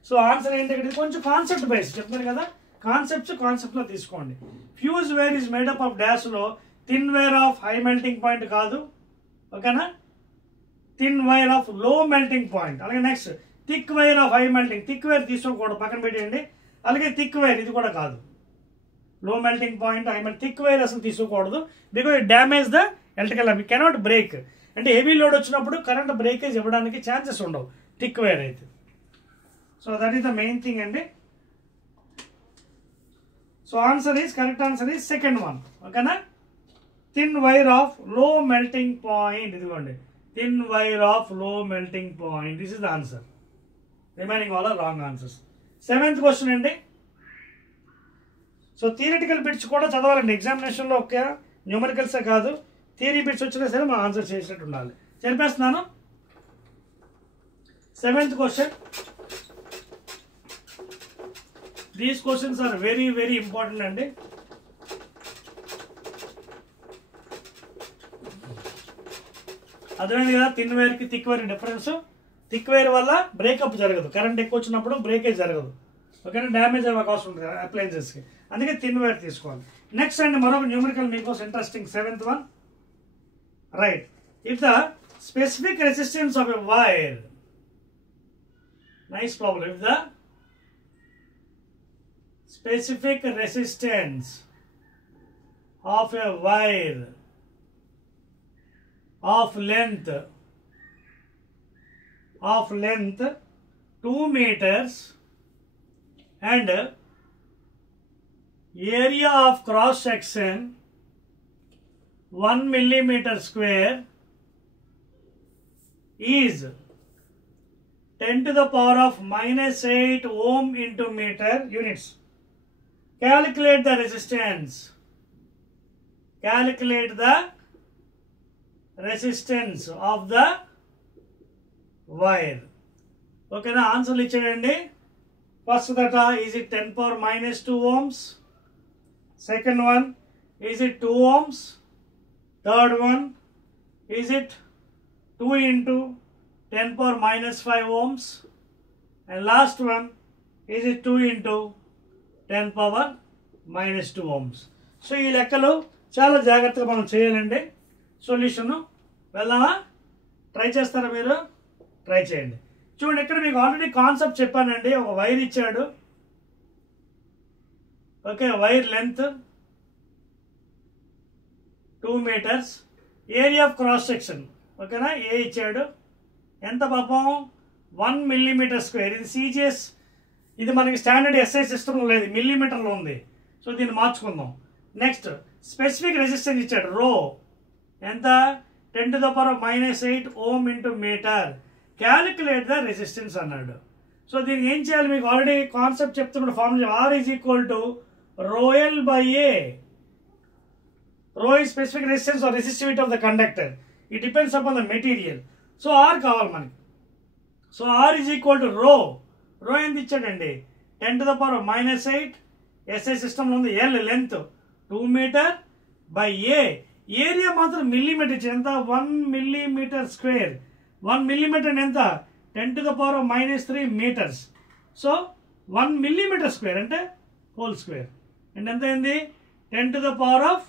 సో ఆన్సర్ ఏంటి, ఇక్కడ కొంచెం కాన్సెప్ట్ బేస్ చెప్తాను కదా, కాన్సెప్ట్లో తీసుకోండి. Fuse wire is made up of డాష్లో thin wire of high melting point కాదు. ఓకేనా. Thin wire of low melting point. అలాగే next thick wire of high melting. Thick wire తీసుకోకూడదు, పక్కన పెట్టేయండి. అలాగే థిక్ వైర్ ఇది కూడా కాదు, low melting point high melting. Thick wire అసలు తీసుకోకూడదు, because it damage the electrical. Cannot break. అంటే హెవీ లోడ్ వచ్చినప్పుడు కరెంట్ బ్రేకేజ్ ఇవ్వడానికి ఛాన్సెస్ ఉండవు థిక్ వైర్ అయితే. So that is the main thing అండి. So correct answer is second one. ఓకేనా. Thin wire of low melting point. ఇదిగోండి, thin wire of low melting point. This is the answer. Remaining all are wrong answers. Seventh question అండి. So theoretical bits కూడా చదవాలండి ఎగ్జామినేషన్లో. Okay, న్యూమరికల్సే కాదు, theory bits వచ్చినా సరే మనం answer చేసినట్టు ఉండాలి. చెప్పేస్తున్నాను. Seventh question. These questions are very very important అండి. అర్థమైంది కదా థిన్ వైర్కి thick wire difference. Thick wire వల్ల బ్రేకప్ జరగదు, కరెంట్ ఎక్కువ వచ్చినప్పుడు బ్రేకేజ్ జరగదు. ఓకేనా, డ్యామేజ్ అయ్యే అవకాశం ఉంటుంది అప్లయన్సెస్కి. అందుకే థిన్ వైర్ తీసుకోవాలి. నెక్స్ట్ అండి, మరొక న్యూమరికల్ మీకోసం interesting, seventh one. Right, if the specific resistance of a wire, nice problem, if the specific resistance of a wire of length 2 meters and area of cross section 1 millimeter square is 10 to the power of minus 8 ohm into meter units. Calculate the resistance. Calculate the resistance of the wire. Okay, na answer ichchadandi. First data, is it 10 power minus 2 ohms? Second one, is it 2 ohms? Third one, is it 2 into 10 power minus 5 ohms? And last one, is it 2 into 10 power minus 2 ohms? So ఈ లెక్కలు చాలా జాగ్రత్తగా మనం చేయాలండి. Solution వెళ్దామా? Try చేస్తారా మీరు? Try చేయండి. చూడండి, ఇక్కడ మీకు ఆల్రెడీ కాన్సెప్ట్ చెప్పానండి. ఒక వైర్ ఇచ్చాడు. Okay, wire length 2 meters, area of cross section ఓకేనా ఏ ఇచ్చాడు. ఎంత పాపం 1 millimeter స్క్వేర్. ఇది సిజిఎస్, ఇది మనకి స్టాండర్డ్ ఎస్ఐ సిస్టమ్ లేదు, మిల్లీమీటర్లో ఉంది. సో దీన్ని మార్చుకుందాం. నెక్స్ట్ స్పెసిఫిక్ రెసిస్టెన్స్ ఇచ్చాడు రో. ఎంత? 10 to the power of minus 8 ohm into meter. Calculate the resistance అన్నాడు. సో దీనికి ఏం చేయాలి? మీకు ఆల్రెడీ కాన్సెప్ట్ చెప్తున్న formula R is equal to rho L by A. Rho is specific resistance or resistivity of the conductor. It depends upon the material. So R కావాలి మనకి. So R is equal to rho. Rho ఎంత ఇచ్చాడండి? 10 to the power of minus 8. SI సిస్టంలో ఉంది. L length 2 meter by A. Area మాత్రం millimetre ఇచ్చాడు. ఎంత? 1 millimeter square. 1 millimeter ఎంత? 10 to the power of minus 3 meters. So 1 millimeter square అంటే whole square. And ఎంత అయింది? 10 to the power of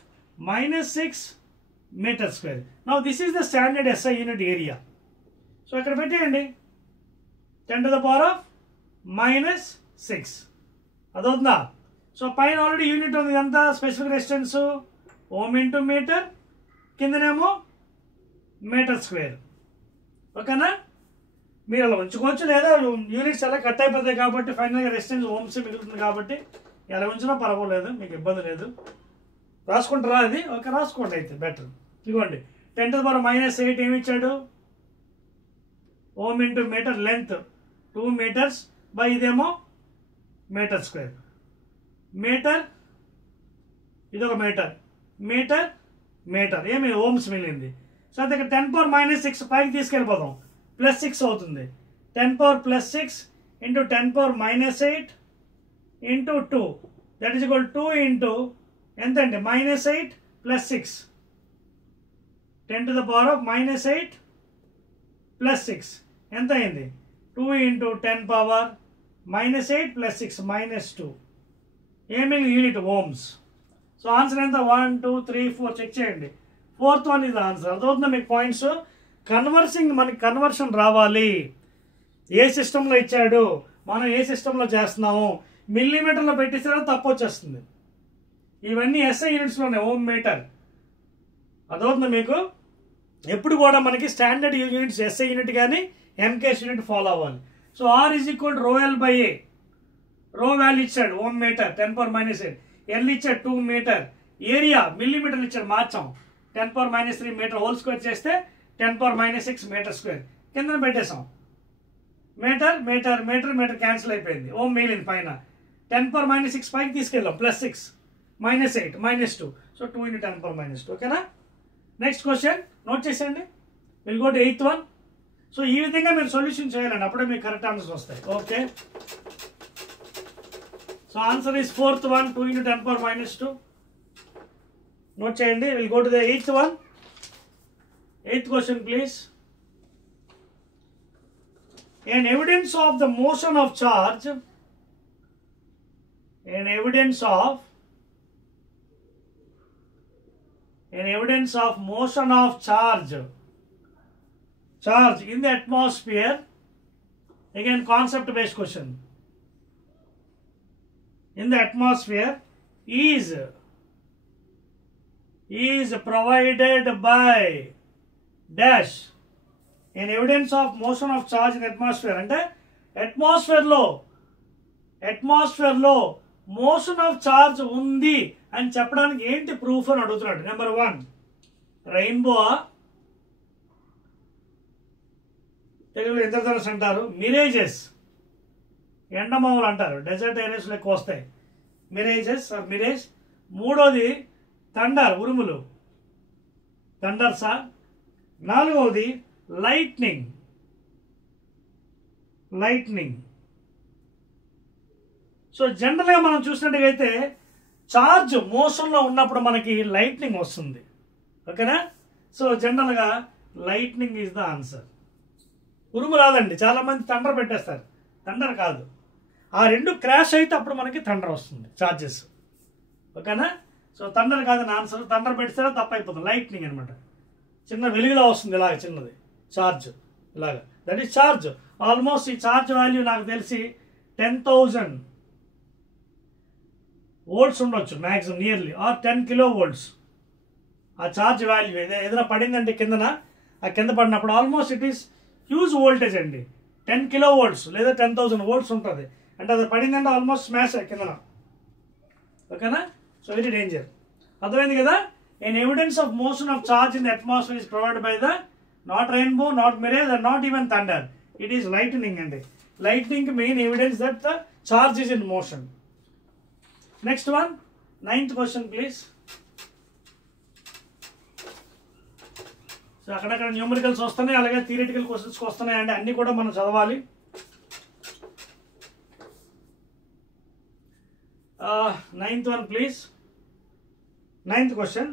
minus 6 meter square. Now this is the standard SI unit area. So ఇక్కడ పెట్టేయండి 10 to the power of minus 6. అదవుతుందా? So పైన already unit ఉంది. ఎంత? Specific resistance ohm into metre, కిందనేమో metre square. ఓకేనా? మీరు అలా ఉంచుకోవచ్చు, లేదా యూనిట్స్ ఎలా కట్ అయిపోతాయి కాబట్టి ఫైనల్గా రెసిస్టెన్స్ ఓమ్స్ మిగులుతుంది కాబట్టి ఎలా ఉంచినా పర్వాలేదు, మీకు ఇబ్బంది లేదు. రాసుకుంటారా అది? ఓకే, రాసుకోండి అయితే బెటర్. ఇదిగోండి 10 to the power minus 8 ఏమి ఇచ్చాడు? Ohm into metre length 2 meters by ఇదేమో మీటర్ స్క్వేర్. మీటర్ ఇదొక మీటర్, మీటర్ మీటర్ ఏమి ఓమ్స్ మిగిలింది. సో అది ఇక్కడ 10 power minus 6 పైకి తీసుకెళ్ళిపోదాం. ప్లస్ 6 అవుతుంది. 10 power plus 6 into 10 power minus 8 into 2 that is equal 2 into ఎంత అండి? minus 8 plus 6. 10 to the power of minus 8 plus 6 ఎంత అయింది? 2 into 10 power minus 8 plus 6 minus 2. ఏమి యూనిట్? ఓమ్స్. సో ఆన్సర్ ఎంత? 1 2 3 4 చెక్ చేయండి. 4th one ఇది answer. అదవుతుందా మీకు points? Conversing మనకి కన్వర్షన్ రావాలి. ఏ సిస్టంలో ఇచ్చాడు, మనం ఏ సిస్టంలో చేస్తున్నాము, మిల్లీమీటర్లో పెట్టిస్తే తప్పు వచ్చేస్తుంది. ఇవన్నీ ఎస్ఐ యూనిట్స్లోనే ఓమ్ మీటర్. అదవుతుంది మీకు. ఎప్పుడు కూడా మనకి స్టాండర్డ్ యూనిట్స్ ఎస్ఐ యూనిట్ కానీ ఎంకేఎస్ యూనిట్ ఫాలో అవ్వాలి. So R is equal rho L by A. Rho value ఇచ్చాడు ohm metre 10 power minus 8. L ఇచ్చాడు 2 meter. ఏరియా మిల్లీమీటర్లు ఇచ్చాడు, మార్చాం 10 power minus 3 meter whole square చేస్తే 10 power minus 6 meter స్క్వేర్. కింద పెట్టేసాం metre metre metre metre cancel అయిపోయింది. ఓమ్ మిగిలింది పైన. 10 power minus 6 పైకి తీసుకెళ్ళాం. Plus 6 minus 8 minus 2. So 2 into 10 power minus 2. ఓకేనా? నెక్స్ట్ క్వశ్చన్ నోట్ చేసేయండి. Will go to 8th one. So ఈ విధంగా మీరు సొల్యూషన్ చేయాలండి, అప్పుడే మీకు కరెక్ట్ ఆన్సర్స్ వస్తాయి. Okay, so answer is 4th one 2 into 10 power minus 2. Note చేయండి. Will go to the 8th one. 8th question please. An evidence of the motion of charge, an evidence of motion of charge in the atmosphere. Again concept based question. In the atmosphere is provided by dash. An evidence of motion of charge in atmosphere అంటే atmosphere లో motion of charge ఉంది అని చెప్పడానికి ఏంటి proof అని అడుగుతున్నాడు. Number 1 rainbow, తెలుగులో ఇంద్రధనుస్సు అంటారు. మిరేజెస్ ఎండమావులు అంటారు, డెజర్ట్ ఏరియాస్లో ఎక్కువ వస్తాయి. Mirages or mirage. మూడోది థండర్, ఉరుములు, థండర్సా. నాలుగవది లైట్నింగ్, లైట్నింగ్. సో జనరల్గా మనం చూసినట్టుగైతే చార్జ్ మోషన్లో ఉన్నప్పుడు మనకి లైట్నింగ్ వస్తుంది. ఓకేనా? సో జనరల్గా లైట్నింగ్ ఈజ్ ద ఆన్సర్. ఉరుము రాదండి, చాలామంది థండర్ పెట్టేస్తారు. థండర్ కాదు, ఆ రెండు క్రాష్ అయితే అప్పుడు మనకి థండర్ వస్తుంది, చార్జెస్. ఓకేనా? సో థండర్ కాదని ఆన్సర్. థండర్ పెడితే తప్పైపోతుంది. లైట్నింగ్ అనమాట. చిన్న వెలుగులో వస్తుంది ఇలాగ, చిన్నది చార్జ్ ఇలాగ. That is charge. ఆల్మోస్ట్ ఈ చార్జ్ వాల్యూ నాకు తెలిసి 10,000 వోల్ట్స్ ఉండొచ్చు మ్యాక్సిమం, నియర్లీ, ఆర్ 10 kV. ఆ చార్జ్ వాల్యూ ఏదైనా పడిందంటే కిందన, ఆ కింద పడినప్పుడు almost it is huge voltage అండి. 10 kV లేదా 10,000 volts ఉంటుంది. అంటే అది పడిందంటే ఆల్మోస్ట్ స్మాష్ కిందన. ఓకేనా? So very danger. అర్థమైంది కదా? An evidence of motion of charge in the atmosphere is provided by the not rainbow, not mirage, and not even thunder. It is lightning అండి. Lightning main evidence that the charge is in motion. Next one, 9th question please. So అక్కడక్కడ numericals వస్తున్నాయి, అలాగే theoretical questions వస్తున్నాయి అండి. అన్ని కూడా మనం చదవాలి. 9th one please. 9th question.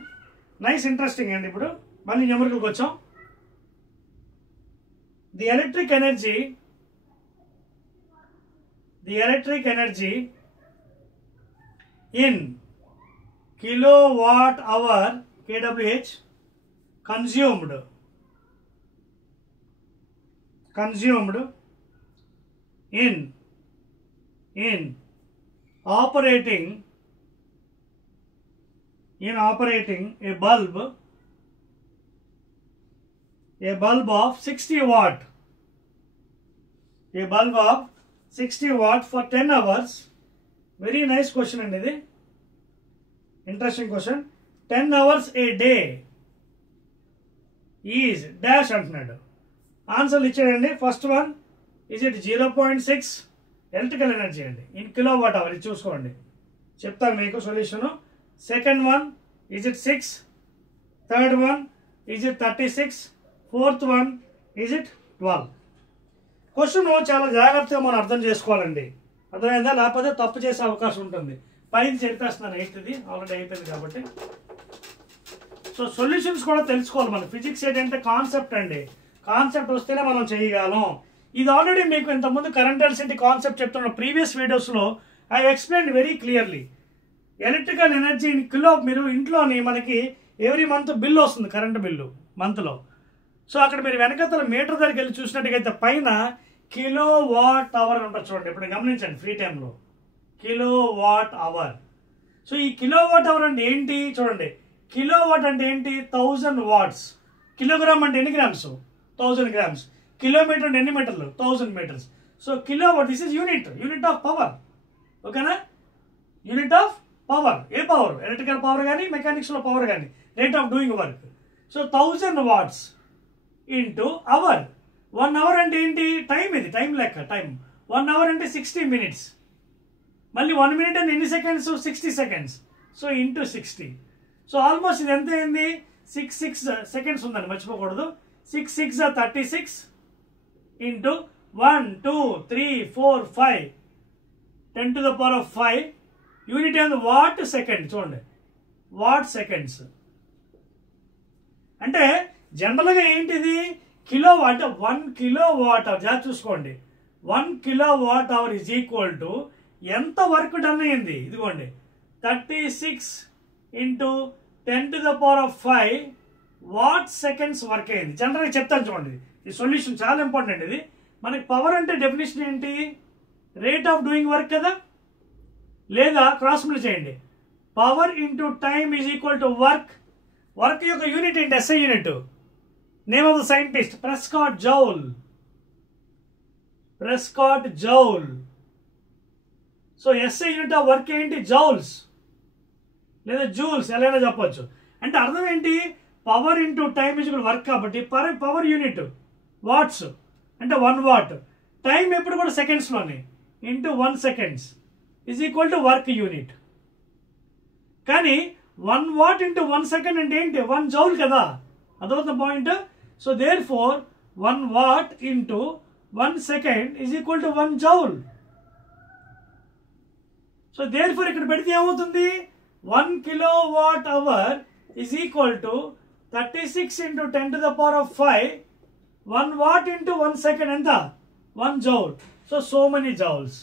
Nice, interesting అండి. ఇప్పుడు మళ్ళీ న్యూమరికల్కి వచ్చాం. The electric energy in kilowatt hour kWh consumed in operating a bulb of 60 watt, for 10 hours. Very nice question అండి ఇది, interesting question. 10 hours a day is dash అంటున్నాడు. ఆన్సర్లు ఇచ్చాడండి. First one, is it 0.6 electrical energy అండి in kilowatt hour. ఇది చూసుకోండి, చెప్తాను మీకు solution. Second one, is it 6. Third one, is it 36. Fourth one, is it 12. Question చాలా జాగ్రత్తగా మనం అర్థం చేసుకోవాలండి. అర్థమైందా? లేకపోతే తప్పు చేసే అవకాశం ఉంటుంది. పైకి చెప్పేస్తున్నాను, 8th ఆల్రెడీ అయిపోయింది కాబట్టి. సో సొల్యూషన్స్ కూడా తెలుసుకోవాలి మనం. ఫిజిక్స్ ఏంటంటే కాన్సెప్ట్ అండి. కాన్సెప్ట్ వస్తేనే మనం చేయగలం. ఇది ఆల్రెడీ మీకు ఇంతకుముందు కరెంట్ ఎలక్ట్రిసిటీ కాన్సెప్ట్ చెప్తున్న ప్రీవియస్ వీడియోస్లో I explain very clearly. Electrical energy kilo, మీరు ఇంట్లోని మనకి ఎవ్రీ మంత్ బిల్ వస్తుంది, కరెంట్ బిల్లు మంత్లో. సో అక్కడ మీరు వెనకతల మీటర్ దగ్గరికి వెళ్ళి చూసినట్టుగైతే పైన కిలోవాట్ అవర్ ఉంటుంది చూడండి. ఇప్పుడు గమనించండి ఫ్రీ టైంలో, కిలోవాట్ అవర్. సో ఈ కిలోవాట్ అవర్ అంటే ఏంటి చూడండి. కిలోవాట్ అంటే ఏంటి? 1000 watts. కిలోగ్రామ్ అంటే ఎన్ని గ్రామ్స్? 1000 grams. కిలోమీటర్ అంటే ఎన్ని మీటర్లు? 1000 meters. So kilowatt, this is unit of power. ఓకేనా? Unit of power. ఏ పవర్? ఎలక్ట్రికల్ పవర్ కానీ, మెకానిక్స్లో పవర్ కానీ, rate of doing work. So 1000 watts into hour. 1 hour అంటే ఏంటి? టైం. ఇది టైం లెక్క, టైం. 1 hour అంటే 60 minutes. మళ్ళీ 1 minute అంటే ఎన్ని seconds? 60 seconds. So into 60. So almost ఇది ఎంత అయింది? 6 seconds ఉందండి, మర్చిపోకూడదు. 6 6 36 into 1 2 3 4 5 10 to the power of 5. Unit ఏంది? Watt second. చూడండి, వాట్ సెకండ్స్. అంటే జనరల్గా ఏంటిది? కిలోవాట్. 1 kilowatt hour. జాగ్రత్త చూసుకోండి. 1 kilowatt hour is equal to ఎంత వర్క్ డన్ అయింది? ఇదిగోండి, 36 into 10 to the power of 5 what seconds work అయింది. జనరల్గా చెప్తాను చూడండి. ఈ సొల్యూషన్ చాలా ఇంపార్టెంట్. ఇది మనకి పవర్ అంటే డెఫినేషన్ ఏంటి? రేట్ ఆఫ్ డూయింగ్ వర్క్ కదా, లేదా క్రాస్ మల్టిప్లై చేయండి. Power into time is equal to work. Work యొక్క యూనిట్ ఏంటి? SI unit. Name of the scientist Prescott Joule. So SI unit of work ఏంటి? జౌల్స్ లేదా joules, ఎలా చెప్పొచ్చు. అంటే అర్థం ఏంటి? Power into time is work కాబట్టి పవర్ యూనిట్ వాట్స్. అంటే 1 వాట్. టైం ఎప్పుడు కూడా సెకండ్స్లోనే, into 1 seconds is equal to work unit. కానీ 1 వాట్ ఇంటూ 1 సెకండ్ అంటే ఏంటి? 1 జౌల్ కదా, అదవుతుంది point. So there four 1 watt into 1 second is equal to 1 joule. So there four ఇక్కడ పెడితే ఏమవుతుంది? 1 kilowatt hour is equal to 36 into 10 to the power of 5. 1 watt into 1 second ఎంత? 1 joule. So many joules.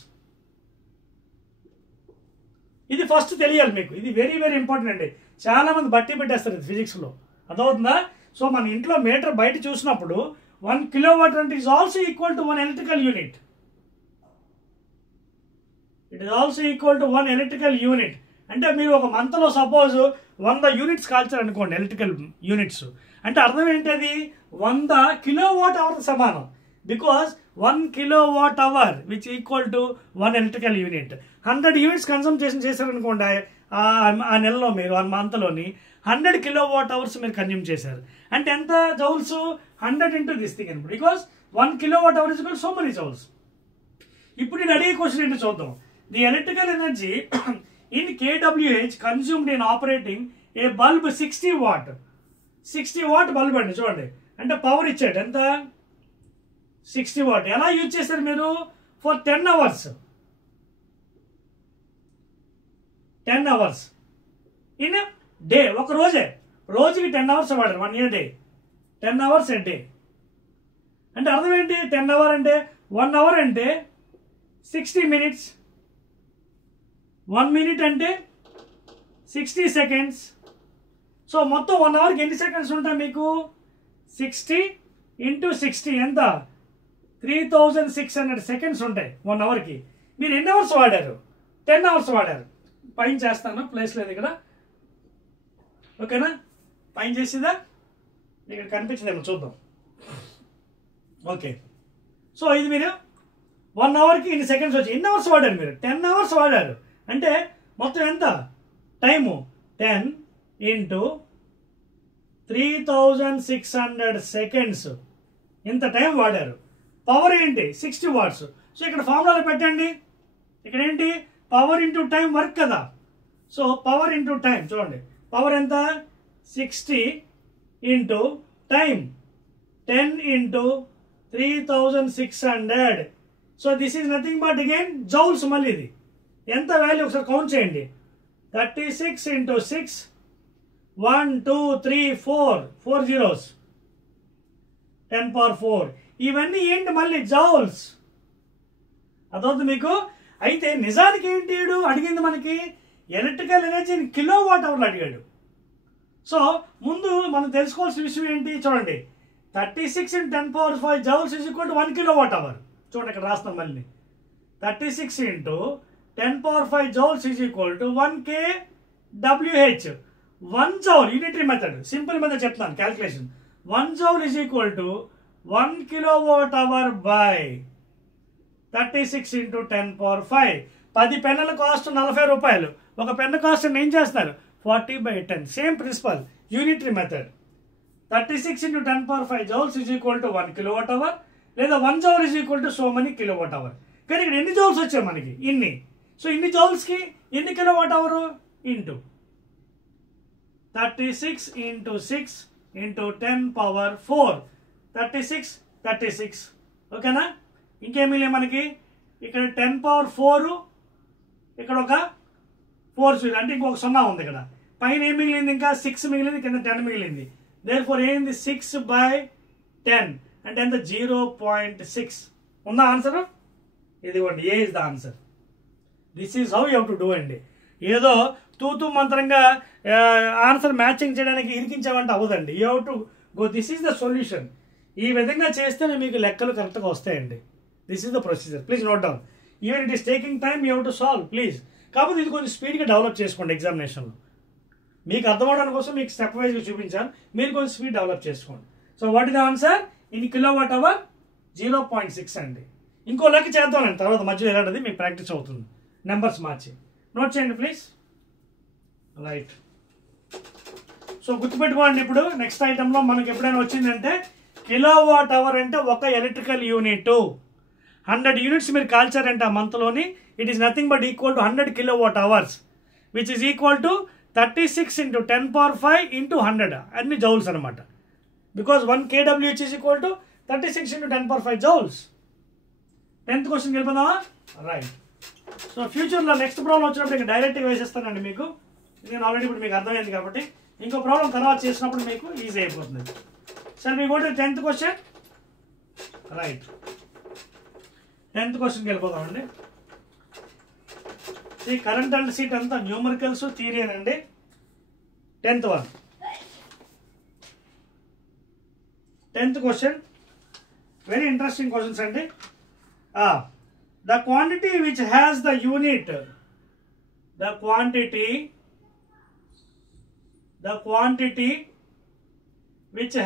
ఇది first తెలియాలి మీకు, ఇది very very important అండి. చాలా మంది బట్టి పెట్టేస్తారు ఇది ఫిజిక్స్లో, అదవుతుందా? సో మన ఇంట్లో మీటర్ బయట చూసినప్పుడు 1 కిలోవాట్ అంటే is also equal to 1 electrical unit. It is also equal to 1 electrical unit. అంటే మీరు ఒక మంత్లో సపోజ్ 100 యూనిట్స్ కాల్చారు అనుకోండి, ఎలక్ట్రికల్ యూనిట్స్ అంటే అర్థం ఏంటది? 100 కిలోవాట్ అవర్ సమానం. Because 1 kilowatt hour which equal to 1 electrical unit. 100 units consumption చేశారనుకోండి ఆ నెలలో, మీరు 1 మంత్లోని 100 కిలోవాట్ అవర్స్ మీరు కన్జ్యూమ్ చేశారు. అంటే ఎంత జౌల్స్? 100 ఇంటూ దిస్ థింగ్ అనమాట. Because 1 kilowatt hour is equal so many joules. ఇప్పుడు నేను అడిగే క్వశ్చన్ ఏంటో చూద్దాం. The electrical energy in kWh consumed in operating a bulb 60 watt. 60 watt bulb అండి, చూడండి. అంటే పవర్ ఇచ్చాడు ఎంత? 60 వాట్. ఎలా యూజ్ చేశారు మీరు? For 10 hours. 10 hours in day. ఒక రోజే, రోజుకి 10 అవర్స్ వాడారు. 1 year day 10 hours a day. అంటే అర్థం ఏంటి? 10 అవర్ అంటే 1 అవర్ అంటే 60 minutes. 1 minute అంటే 60 seconds. సో మొత్తం 1 అవర్కి ఎన్ని సెకండ్స్ ఉంటాయి మీకు? 60 ఇంటూ 60 ఎంత? 3600 సెకండ్స్ ఉంటాయి 1 అవర్కి. మీరు ఎన్ని అవర్స్ వాడారు? 10 అవర్స్ వాడారు. పైన చేస్తాను, ప్లేస్ లేదు ఇక్కడ, ఓకేనా? పైన చేసేదా? ఇక్కడ కనిపించిందేమో చూద్దాం. ఓకే, సో ఇది మీరు 1 అవర్కి ఇన్ని సెకండ్స్ వచ్చి ఎన్ని అవర్స్ వాడారు మీరు? 10 అవర్స్ వాడారు. అంటే మొత్తం ఎంత టైము? 10 into 3600 seconds. ఇంత టైం వాడారు. పవర్ ఏంటి? 60 వాట్స్. సో ఇక్కడ ఫార్ములాలో పెట్టండి. ఇక్కడ ఏంటి? పవర్ ఇంటూ టైం వర్క్ కదా. సో పవర్ ఇంటూ టైం, చూడండి పవర్ ఎంత? 60 into time 10 into 3600. So this is nothing but again joules. మళ్ళీ ఇది ఎంత వాల్యూ ఒకసారి కౌంట్ చేయండి. 36 ఇంటూ 6 1 2 3 4 zeros 10 power 4. ఇవన్నీ ఏంటి? మళ్ళీ జౌల్స్. అదవుతుంది మీకు. అయితే నిజానికి ఏంటి అడిగింది మనకి? ఎలక్ట్రికల్ ఎనర్జీని కిలో వాట్ అవర్లు అడిగాడు. సో ముందు మనం తెలుసుకోవాల్సిన విషయం ఏంటి? చూడండి, 36 into 10 power 5 joules is equal to 1 kilowatt hour. చూడండి ఇక్కడ రాస్తాం మళ్ళీ. 36 into 10 power 5 joules is equal to 1 kWh. 1 joule, unitary method, simple method చెప్తాను calculation. 1 joule is equal to 1 kilowatt hour by 36 into 10 power 5. 10 పెన్నుల cost 40 రూపాయలు. ఒక pen cost ఏం చేస్తారు? 40/10. Same principle, unitary method. 36 into 10 power 5 joules is equal to 1 kilowatt hour, లేదా 1 joule is equal to so many kilowatt hour. కానీ ఇక్కడ ఎన్ని joules వచ్చాయి మనకి? ఇన్ని. సో ఇన్ని జౌల్స్కి ఎన్ని kilowatt hour? Into 36 into 6 into 10 power 4. 36. ఓకేనా? ఇంకేమీ లేదు మనకి. ఇక్కడ 10 power 4, ఇక్కడ ఒక 4 అంటే ఇంకొక 0 ఉంది ఇక్కడ. పైన ఏం మిగిలింది? ఇంకా 6 మిగిలింది, కింద 10 మిగిలింది. దేర్ ఫోర్ ఏంది? 6/10 అంటే ఎంత? 0.6. ఉందా ఆన్సర్? ఇదిగోండి, A is the answer. This is how you have to do అండి. ఏదో తూతూ మంత్రంగా ఆన్సర్ మ్యాచింగ్ చేయడానికి ఇరికించామంటే అవ్వదండి. You have to go, this is the solution. ఈ విధంగా చేస్తేనే మీకు లెక్కలు కరెక్ట్గా వస్తాయండి. This is the procedure. Please note down. Even it is taking time, you have to solve please. కాకపోతే ఇది కొంచెం స్పీడ్గా డెవలప్ చేసుకోండి ఎగ్జామినేషన్లో. మీకు అర్థమవడానికి కోసం మీకు స్టెప్ వైజ్గా చూపించాను, మీరు కొంచెం స్పీడ్ డెవలప్ చేసుకోండి. So what is the answer? In kilowatt hour 0.6 అండి. ఇంకో లెక్క చేద్దామండి తర్వాత, మధ్యలో ఎలాంటిది మీకు ప్రాక్టీస్ అవుతుంది. నెంబర్స్ మార్చి నోట్ చేయండి ప్లీజ్. రైట్. సో గుర్తుపెట్టుకోండి, ఇప్పుడు నెక్స్ట్ ఐటెంలో మనకి ఎప్పుడైనా వచ్చిందంటే కిలోవాట్ అవర్ అంటే ఒక ఎలక్ట్రికల్ యూనిట్. 100 యూనిట్స్ మీరు కాల్చారంటే ఆ మంత్లోని, it is nothing but equal to 100 kilowatt hours, which is equal to 36 into 10 power 5 into 100 అన్ని జౌల్స్ అనమాట. Because 1 kWh is equal to 36 into 10 power 5 joules. 10th క్వశ్చన్కి వెళ్ళిపోదామా? రైట్. సో ఫ్యూచర్లో నెక్స్ట్ ప్రాబ్లం వచ్చినప్పుడు ఇంకా డైరెక్ట్గా వేసేస్తానండి మీకు. నేను ఆల్రెడీ ఇప్పుడు మీకు అర్థమైంది కాబట్టి ఇంకో ప్రాబ్లం తర్వాత చేసినప్పుడు మీకు ఈజీ అయిపోతుంది. సార్ మీ కూడా 10th క్వశ్చన్. రైట్, 10th క్వశ్చన్కి వెళ్ళిపోదామండి. ఈ కరెంట్ అండ్ సీట్ అంతా న్యూమరికల్స్ థియరీ అండి. 10th one, 10th question, very interesting questions అండి. The quantity which has the unit, the quantity which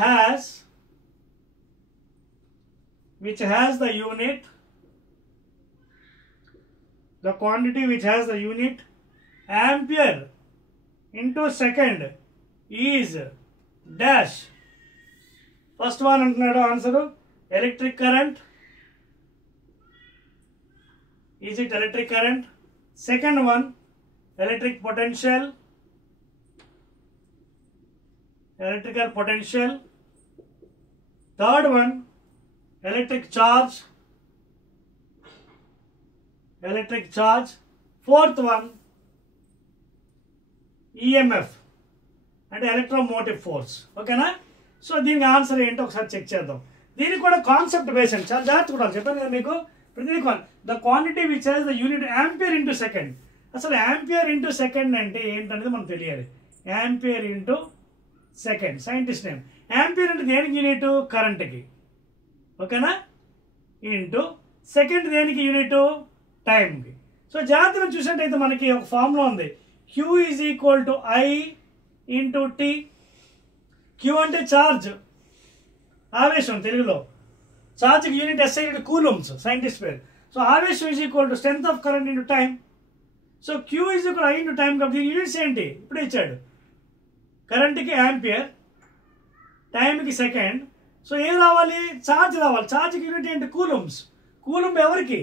has the unit, the quantity which has the unit ampere into second is dash. First one antunnadu answer electric current. Is it electric current? Second one electric potential, electrical potential. Third one electric charge, electric charge. Fourth one EMF అంటే electromotive force. ఓకేనా? So దీనికి answer ఏంటో ఒకసారి check చేద్దాం. దీనికి కూడా concept base అండి, చాలా జాగ్రత్త కూడా చెప్పాను కదా మీకు. ప్రతి the quantity which has the unit ampere into second. అసలు యాంపియర్ ఇంటూ సెకండ్ అంటే ఏంటనేది మనకు తెలియాలి. Ampere into second, scientist name. Ampere అంటే దేనికి యూనిట్? కరెంట్కి. ఓకేనా? ఇంటూ సెకండ్ దేనికి యూనిట్? టైంకి. సో జాగ్రత్తగా చూసినట్టయితే మనకి ఒక ఫార్ములా ఉంది, Q is equal to I into T. Q అంటే ఛార్జ్, ఆవేశం తెలుగులో. ఛార్జ్కి యూనిట్ SI కూలమ్స్, సైంటిస్ట్ పేరు. సో ఆవేశం is equal to strength of current into time. So Q is equal I into time కాబట్టి యూనిట్స్ ఏంటి ఇప్పుడే ఇచ్చాడు. కరెంట్కి యాంపియర్, టైంకి సెకండ్. సో ఏం రావాలి? ఛార్జ్ రావాలి. ఛార్జ్కి యూనిట్ ఏంటి? కూలమ్స్. కూలమ్ ఎవరికి?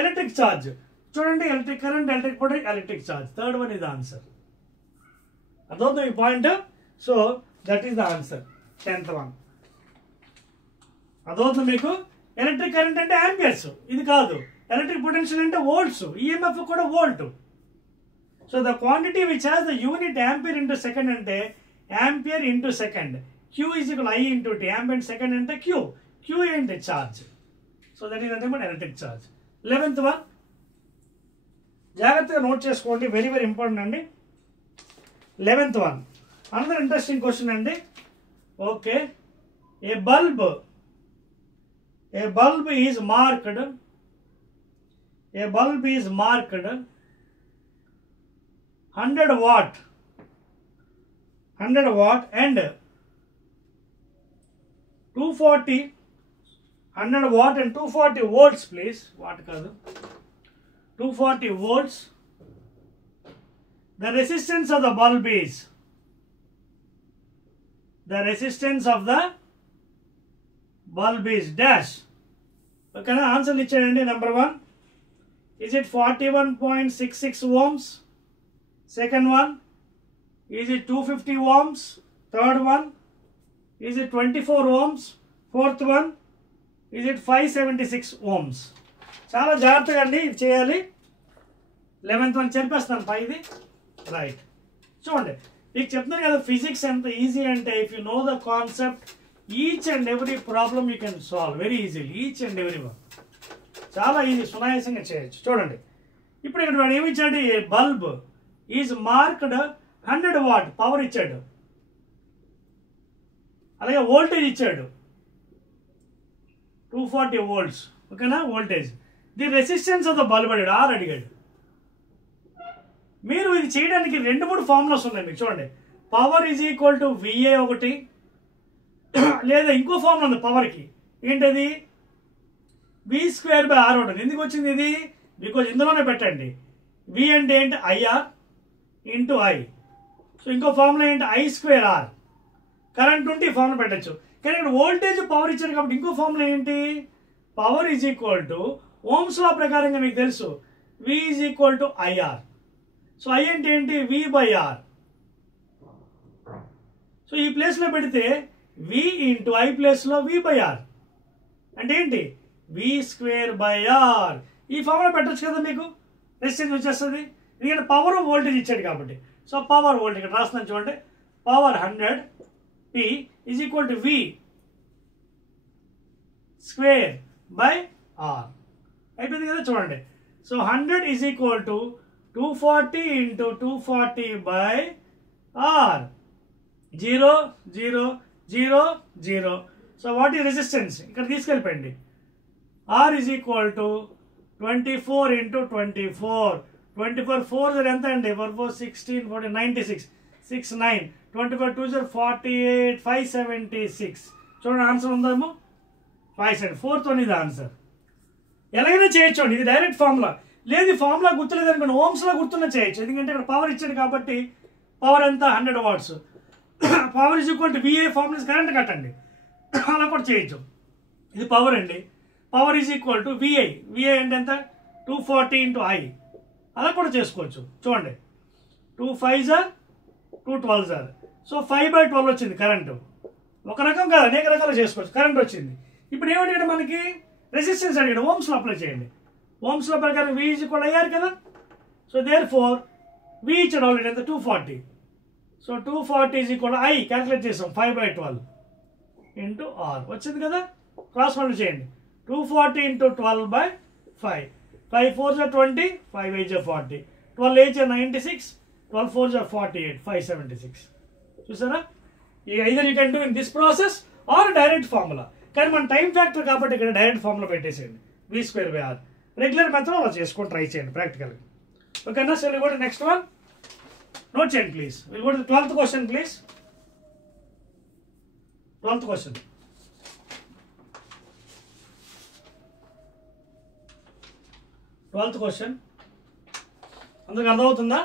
Electric charge. చూడండి, electric current, electric potential, electric charge. Third one is the answer. అదొద్దు ఈ point. So that is the answer, 10th one. అదొద్దు మీకు. ఎలక్ట్రిక్ కరెంట్ అంటే యాంపియర్స్, ఇది కాదు. ఎలక్ట్రిక్ పొటెన్షియల్ అంటే వోల్ట్స్, ఈఎంఎఫ్ కూడా volt. So the quantity which has the unit ampere into second అంటే ampere into second. Q is equal I into T. Ampere second అంటే Q. Q ఏంటి? Charge. So that is అంటే మన electric charge. 11th one జాగ్రత్తగా note చేసుకోండి, very very important అండి. 11th one another interesting question అండి. Okay, a bulb is marked, a bulb is marked 100 watt and 240 100 watt and 240 volts, please. Watt కాదు, 240 volts. The resistance of the bulb is, the resistance of the bulb is dash. Okay, answer ఇచ్చాడండి. Number 1, is it 41.66 ohms? Second one, is it 250 ohms? Third one, is it 24 ohms? Fourth one, is it 576 ohms? చాలా జాగ్రత్తగా అండి ఇది చేయాలి. 11th one చెప్పేస్తాను పైది. Right, చూడండి మీకు చెప్తున్నాను కదా ఫిజిక్స్ ఎంత ఈజీ అంటే, if you know the concept, each and every problem you can solve very easily. Each and every one చాలా ఈజీ, సునాయాసంగా చేయొచ్చు. చూడండి ఇప్పుడు ఇక్కడ వాడు ఏమి ఇచ్చాడు? A bulb is marked 100 watt power ఇచ్చాడు, అలాగే వోల్టేజ్ ఇచ్చాడు 240 volts. ఓకేనా? Voltage. The resistance of the bulb అడిగాడు, R అడిగాడు. మీరు ఇది చేయడానికి 2-3 ఫార్ములాస్ ఉన్నాయి మీకు. చూడండి, power is equal to VA ఒకటి, లేదా ఇంకో ఫార్ములా ఉంది పవర్కి. ఏంటది? V²/R ఉంటుంది. ఎందుకు వచ్చింది ఇది? బికాజ్ ఇందులోనే పెట్టండి. V అంటే ఏంటి? IR into I. సో ఇంకో ఫార్ములా ఏంటి? I²R. కరెంట్ ఉంటే ఈ ఫార్ములా పెట్టచ్చు. కానీ ఇక్కడ వోల్టేజ్ పవర్ ఇచ్చారు కాబట్టి ఇంకో ఫార్ములా ఏంటి, power is equal to Ohm's law ప్రకారంగా మీకు తెలుసు V is equal to IR. So I అంటే ఏంటి, V/R. సో ఈ ప్లేస్లో పెడితే V ఇంటూ I ప్లేస్లో V/R అంటే ఏంటి, V²/R. ఈ ఫార్ములా పెట్టచ్చు కదా, మీకు రెసిస్టెన్స్ వచ్చేస్తుంది. ఎందుకంటే పవర్ వోల్టేజ్ ఇచ్చాడు కాబట్టి. సో పవర్ వోల్టేజ్ ఇక్కడ రాస్తున్నాను చూడండి, power 100 P is equal to V²/R అయిపోయింది కదా చూడండి. So 100 is equal to 240 into 240/R. 0 0 0 0. So what ఈ రెసిస్టెన్స్ ఇక్కడ తీసుకెళ్ళిపోయింది. R is equal to 24 into 24. 24 4 ఎంత అండి, 4 4 16 40 96 6 9 24 2 48 576. చూడండి ఆన్సర్ ఉందేమో 5 4తో ఇది ఆన్సర్. ఎలాగైనా చేయొచ్చు అండి, ఇది డైరెక్ట్ ఫార్ములా. లేదు ఫార్ములా గుర్తులేదు అనుకోండి, ఓమ్స్లో గుర్తున్నా చేయొచ్చు. ఎందుకంటే ఇక్కడ పవర్ ఇచ్చాడు కాబట్టి పవర్ ఎంత 100 watts. Power is equal to VA formula current కట్టండి, అలా కూడా చేయొచ్చు. ఇది పవర్ అండి, power is equal to VA. VA అంటే ఎంత 240 ఇంటూ I, అలా కూడా చేసుకోవచ్చు. చూడండి 2 5 2 12. సో 5/12 వచ్చింది కరెంటు. ఒక రకం కాదు, అనేక రకాలు చేసుకోవచ్చు. కరెంట్ వచ్చింది. ఇప్పుడు ఏమడిగాడు మనకి, రెసిస్టెన్స్ అడిగాడు. ఓమ్స్లో అప్లై చేయండి. ఓమ్స్లో ప్రకారం V ఈజ్ ఈక్వల్ అయ్యారు కదా. సో దేర్ ఫోర్ V ఇచ్చాడు ఆల్రెడీ ఎంత 240. So 240 is equal I calculate చేసాం 5/12 ఇంటూ R వచ్చింది కదా. క్రాస్ మల్టిప్లై చేయండి, 240 ఇంటూ 12/5. 5 4 20, 5 8 40, 12 8 96, 12 4 48, 576. చూసారా, either you can do in this process or direct formula. కానీ మన టైం ఫ్యాక్టర్ కాబట్టి ఇక్కడ డైరెక్ట్ ఫార్ములా పెట్టేసేయండి, V²/R. రెగ్యులర్ మెథడ్ అలా చేసుకొని ట్రై చేయండి ప్రాక్టికల్గా. ఓకేనా. So will go to next one. Note చేయండి please. Will go to 12th question please. 12th question. అందరికి అర్థమవుతుందా?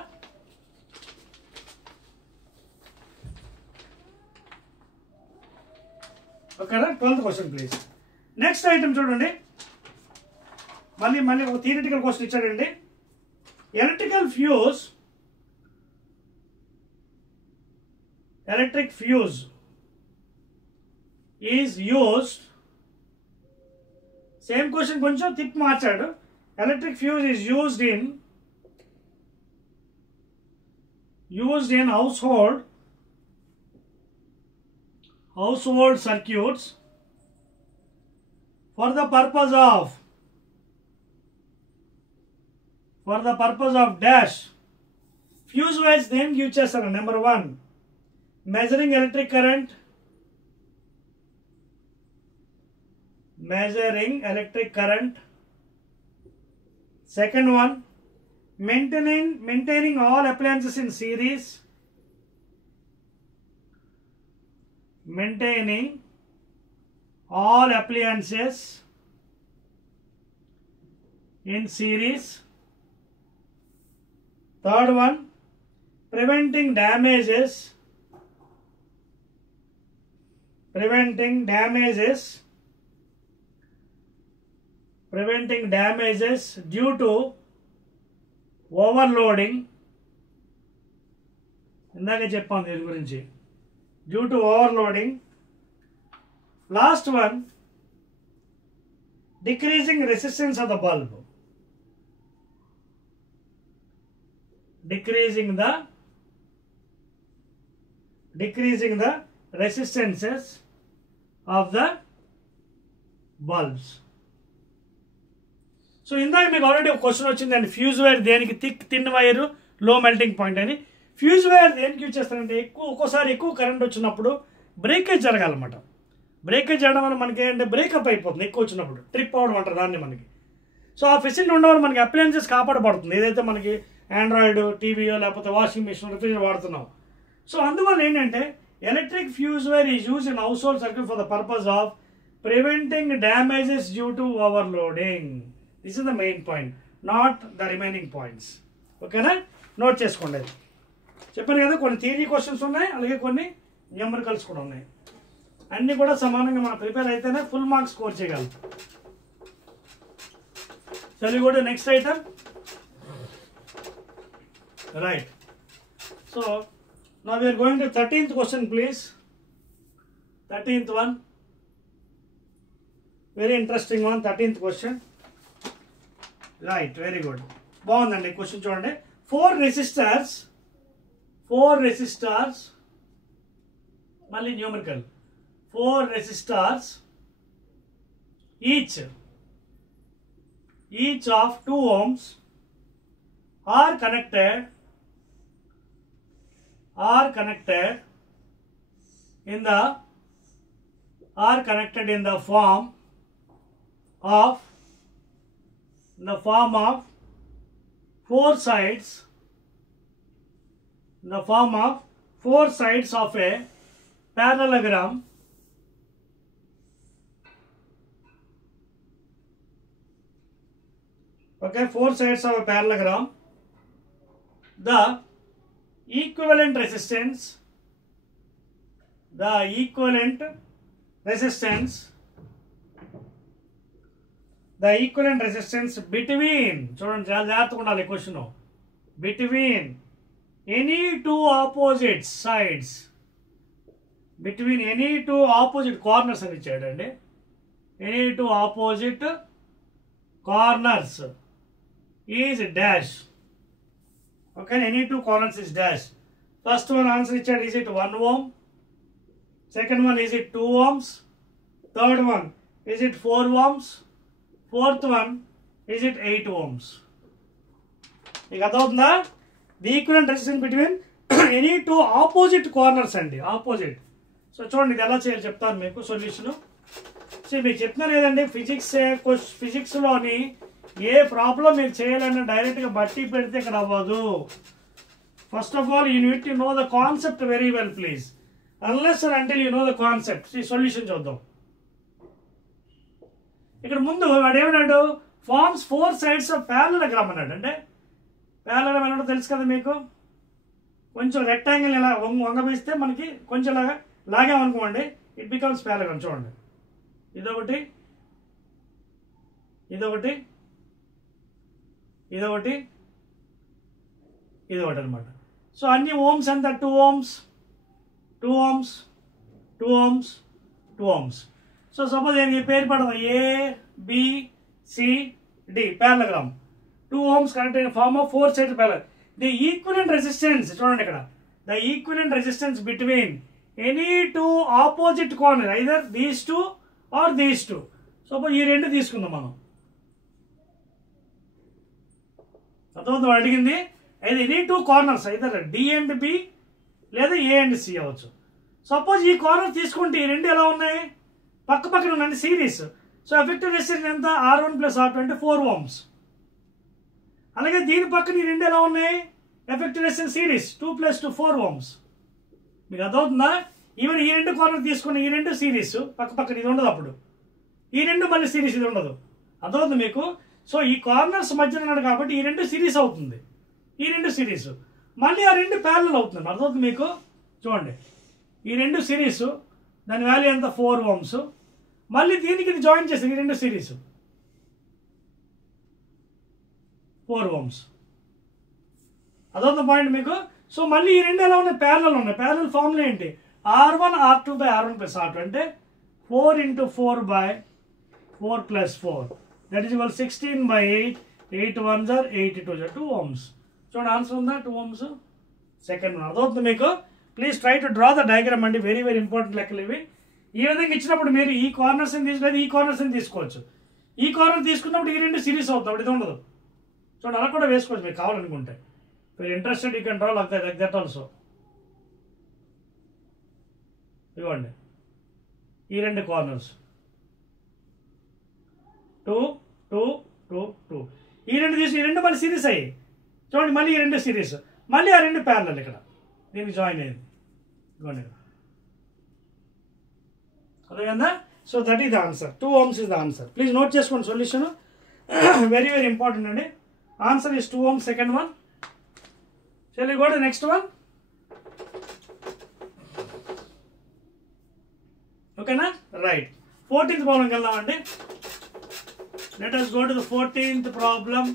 ఓకేనా. 12th question please. Next item చూడండి, మళ్ళీ ఒక థియరిటికల్ క్వశ్చన్ ఇచ్చాడండి. Electric fuse is used. Same question కొంచెం తిప్పి మార్చాడు. Electric fuse is used in household circuits for the purpose of dash. Fuse wires then give chestar. Number 1, measuring electric current. Second one, maintaining all appliances in series. Third one, preventing damages due to overloading. ఇందాక చెప్పాను దీని గురించి, due to overloading. Last one, decreasing resistance of the bulb. decreasing the resistances of the bulbs. So ఇందాక మీకు already ఒక question వచ్చింది అండి, fuse wire దేనికి, థిన్ వైర్ లో మెల్టింగ్ పాయింట్ అని. ఫ్యూజ్ వైర్ దేనికి యూజ్ చేస్తారంటే ఒక్కోసారి ఎక్కువ కరెంట్ వచ్చినప్పుడు బ్రేకేజ్ జరగాలన్నమాట. బ్రేకేజ్ చేయడం వల్ల మనకి ఏంటంటే బ్రేకప్ అయిపోతుంది, ఎక్కువ వచ్చినప్పుడు ట్రిప్ అవడం అంటారు దాన్ని మనకి. సో ఆ ఫెసిలిటీ ఉండడం వల్ల మనకి అప్లయన్సెస్ కాపాడబడుతుంది. ఏదైతే మనకి ఆండ్రాయిడ్ టీవీయో లేకపోతే వాషింగ్ మిషన్ రిఫ్రిజిరేటర్ వాడుతున్నాం. సో అందువల్ల ఏంటంటే electric fuse wire is use in house hold circuit for the purpose of preventing damages due to overloading. This is the main point, not the remaining points. ఓకేనా, note చేసుకోండి. చెప్పాను కదా కొన్ని theory questions ఉన్నాయి, అలాగే కొన్ని న్యూమరికల్స్ కూడా ఉన్నాయి. అన్నీ కూడా సమానంగా మనం ప్రిపేర్ అయితేనే ఫుల్ మార్క్స్ స్కోర్ చేయగలం. Shall we go to the next item? Right. So now we are going to 13th question, please. 13th one. Very interesting one. 13th question. Right. Very good. బాగుందండి question చూడండి. 4 resistors మళ్ళీ numerical 4 resistors each of 2 ohms are connected in the form of 4 sides of a parallelogram. Okay, 4 sides of a parallelogram. The equivalent resistance between చూడండి చాలా జాగ్రత్తగా ఉండాలి question. between any two opposite sides, between any two opposite corners అని ఇచ్చాడండి. any two opposite corners is dash. Okay, any two corners is dash. First one answer ఇచ్చాడు, is it 1 ohm? Second one, is it 2 ohms? Third one, is it 4 ohms? Fourth one, is it 8 ohms? మీకు అర్థమవుతుందా? The equivalent resistance between any two opposite corners అండి, opposite. So చూడండి ఇది ఎలా చేయాలి చెప్తాను మీకు సొల్యూషన్. సో మీకు చెప్తున్నా లేదండి, ఫిజిక్స్లోని ఏ ప్రాబ్లం మీరు చేయాలన్నా డైరెక్ట్గా బట్టి పెడితే ఇక్కడ అవ్వదు. First of all you need to know the concept very well please. Unless and until you know the concept. ఈ సొల్యూషన్ చూద్దాం. ఇక్కడ ముందు వాడు ఏమన్నాడు, ఫార్మ్స్ 4 sides ఆఫ్ ప్యారలెలోగ్రామ్ అన్నాడు. అంటే ప్యారలెలోగ్రామ్ అన్నాడు తెలుసు కదా మీకు. కొంచెం రెక్టాంగిల్ ఇలా వంగబీస్తే మనకి కొంచెం లాగామనుకోండి, ఇట్ బికమ్స్ ప్యారలెలోగ్రామ్. చూడండి ఇదొకటి, ఇదొకటి, ఇదొకటి, ఇదొకటి అనమాట. సో అన్ని ఓమ్స్ ఎంత, 2 ohms, 2 ohms, 2 ohms, 2 ohms. So suppose దీనికి పేరు పడదాం ABCD ప్యారలెలోగ్రామ్. 2 ohms కనెక్ట్ అయిన form of 4 sides parallel. The equivalent resistance చూడండి ఇక్కడ, the equivalent resistance between any two opposite corner, either these two or these two. Suppose ఈ రెండు తీసుకుందాం మనం. అర్థమవుతుంది అడిగింది. అయితే any two corners either D and B లేదా ఏ అండ్ సి అవ్వచ్చు. సపోజ్ ఈ కార్నర్ తీసుకుంటే ఈ రెండు ఎలా ఉన్నాయి, పక్క పక్కన ఉన్నాయి సిరీస్. సో ఎఫెక్టివ్ రెసిస్టెన్స్ ఎంత, R1 + R2 అంటే 4 ohms. అలాగే దీని పక్కన ఈ రెండు ఎలా ఉన్నాయి, ఎఫెక్టివ్ రెసిస్టెన్స్ సిరీస్ 2 + 2 4 ohms. మీకు అర్థమవుతుందా? ఈవెన్ ఈ రెండు కార్నర్ తీసుకుని ఈ రెండు సిరీస్ పక్క పక్కన ఇది ఉండదు, అప్పుడు ఈ రెండు మళ్ళీ సిరీస్ ఇది ఉండదు. అర్థమవుతుంది మీకు. సో ఈ కార్నర్స్ మధ్యన ఉన్నాడు కాబట్టి ఈ రెండు సిరీస్ అవుతుంది, ఈ రెండు సిరీస్ మళ్ళీ ఆ రెండు ప్యారలల్ అవుతుంది. అర్థమవుతుంది మీకు. చూడండి ఈ రెండు సిరీస్, దాని వాల్యూ ఎంత 4 ohms. మళ్ళీ దీనికి ఇది జాయిన్ చేస్తుంది, ఈ రెండు సిరీస్ 4 ohms. అదొక పాయింట్ మీకు. సో మళ్ళీ ఈ రెండు ఎలా ఉన్నాయి, ప్యారలల్ ఉన్నాయి. ప్యారలల్ ఫార్ములా ఏంటి, R1 R2 / R1 + R2 అంటే 4 × 4 / 4 + 4 that is equal 16/8. 8 1s are 8 2s are 2 ohms. చూడండి ఆన్సర్ ఉందా, 2 ohms. సెకండ్ వన్ అర్థమవుతుంది మీకు. Please try to draw the diagram అండి, వెరీ వెరీ ఇంపార్టెంట్ లెక్కలు ఇవి. ఈ విధంగా ఇచ్చినప్పుడు మీరు ఈ కార్నర్స్ని తీసుకోలేదు, ఈ కార్నర్స్ని తీసుకోవచ్చు. ఈ కార్నర్ తీసుకున్నప్పుడు ఈ రెండు సిరీస్ అవుతాయి, ఇది ఉండదు. చూడండి అలా కూడా వేసుకోవచ్చు మీకు కావాలనుకుంటే. మీరు interested you can draw like that also. ఇవ్వండి ఈ రెండు కార్నర్స్ 2 2 2 2 ఈ రెండు తీసి ఈ రెండు మళ్ళీ సిరీస్ అయ్యి చూడండి, మళ్ళీ ఈ రెండు సిరీస్, మళ్ళీ ఆ రెండు ప్యారలల్ ఇక్కడ దీనికి జాయిన్ అయ్యింది. ఇవ్వండి అదేవిధంగా. So that is the answer, 2 ohms is the answer. Please note చేసుకోండి సొల్యూషన్, వెరీ వెరీ ఇంపార్టెంట్ అండి. Answer is 2 ohms, second one. Shall we go to the next one? ఓకేనా రైట్ 14th ప్రాబ్లంకి వెళ్దామండి. Let us go to the 14th problem.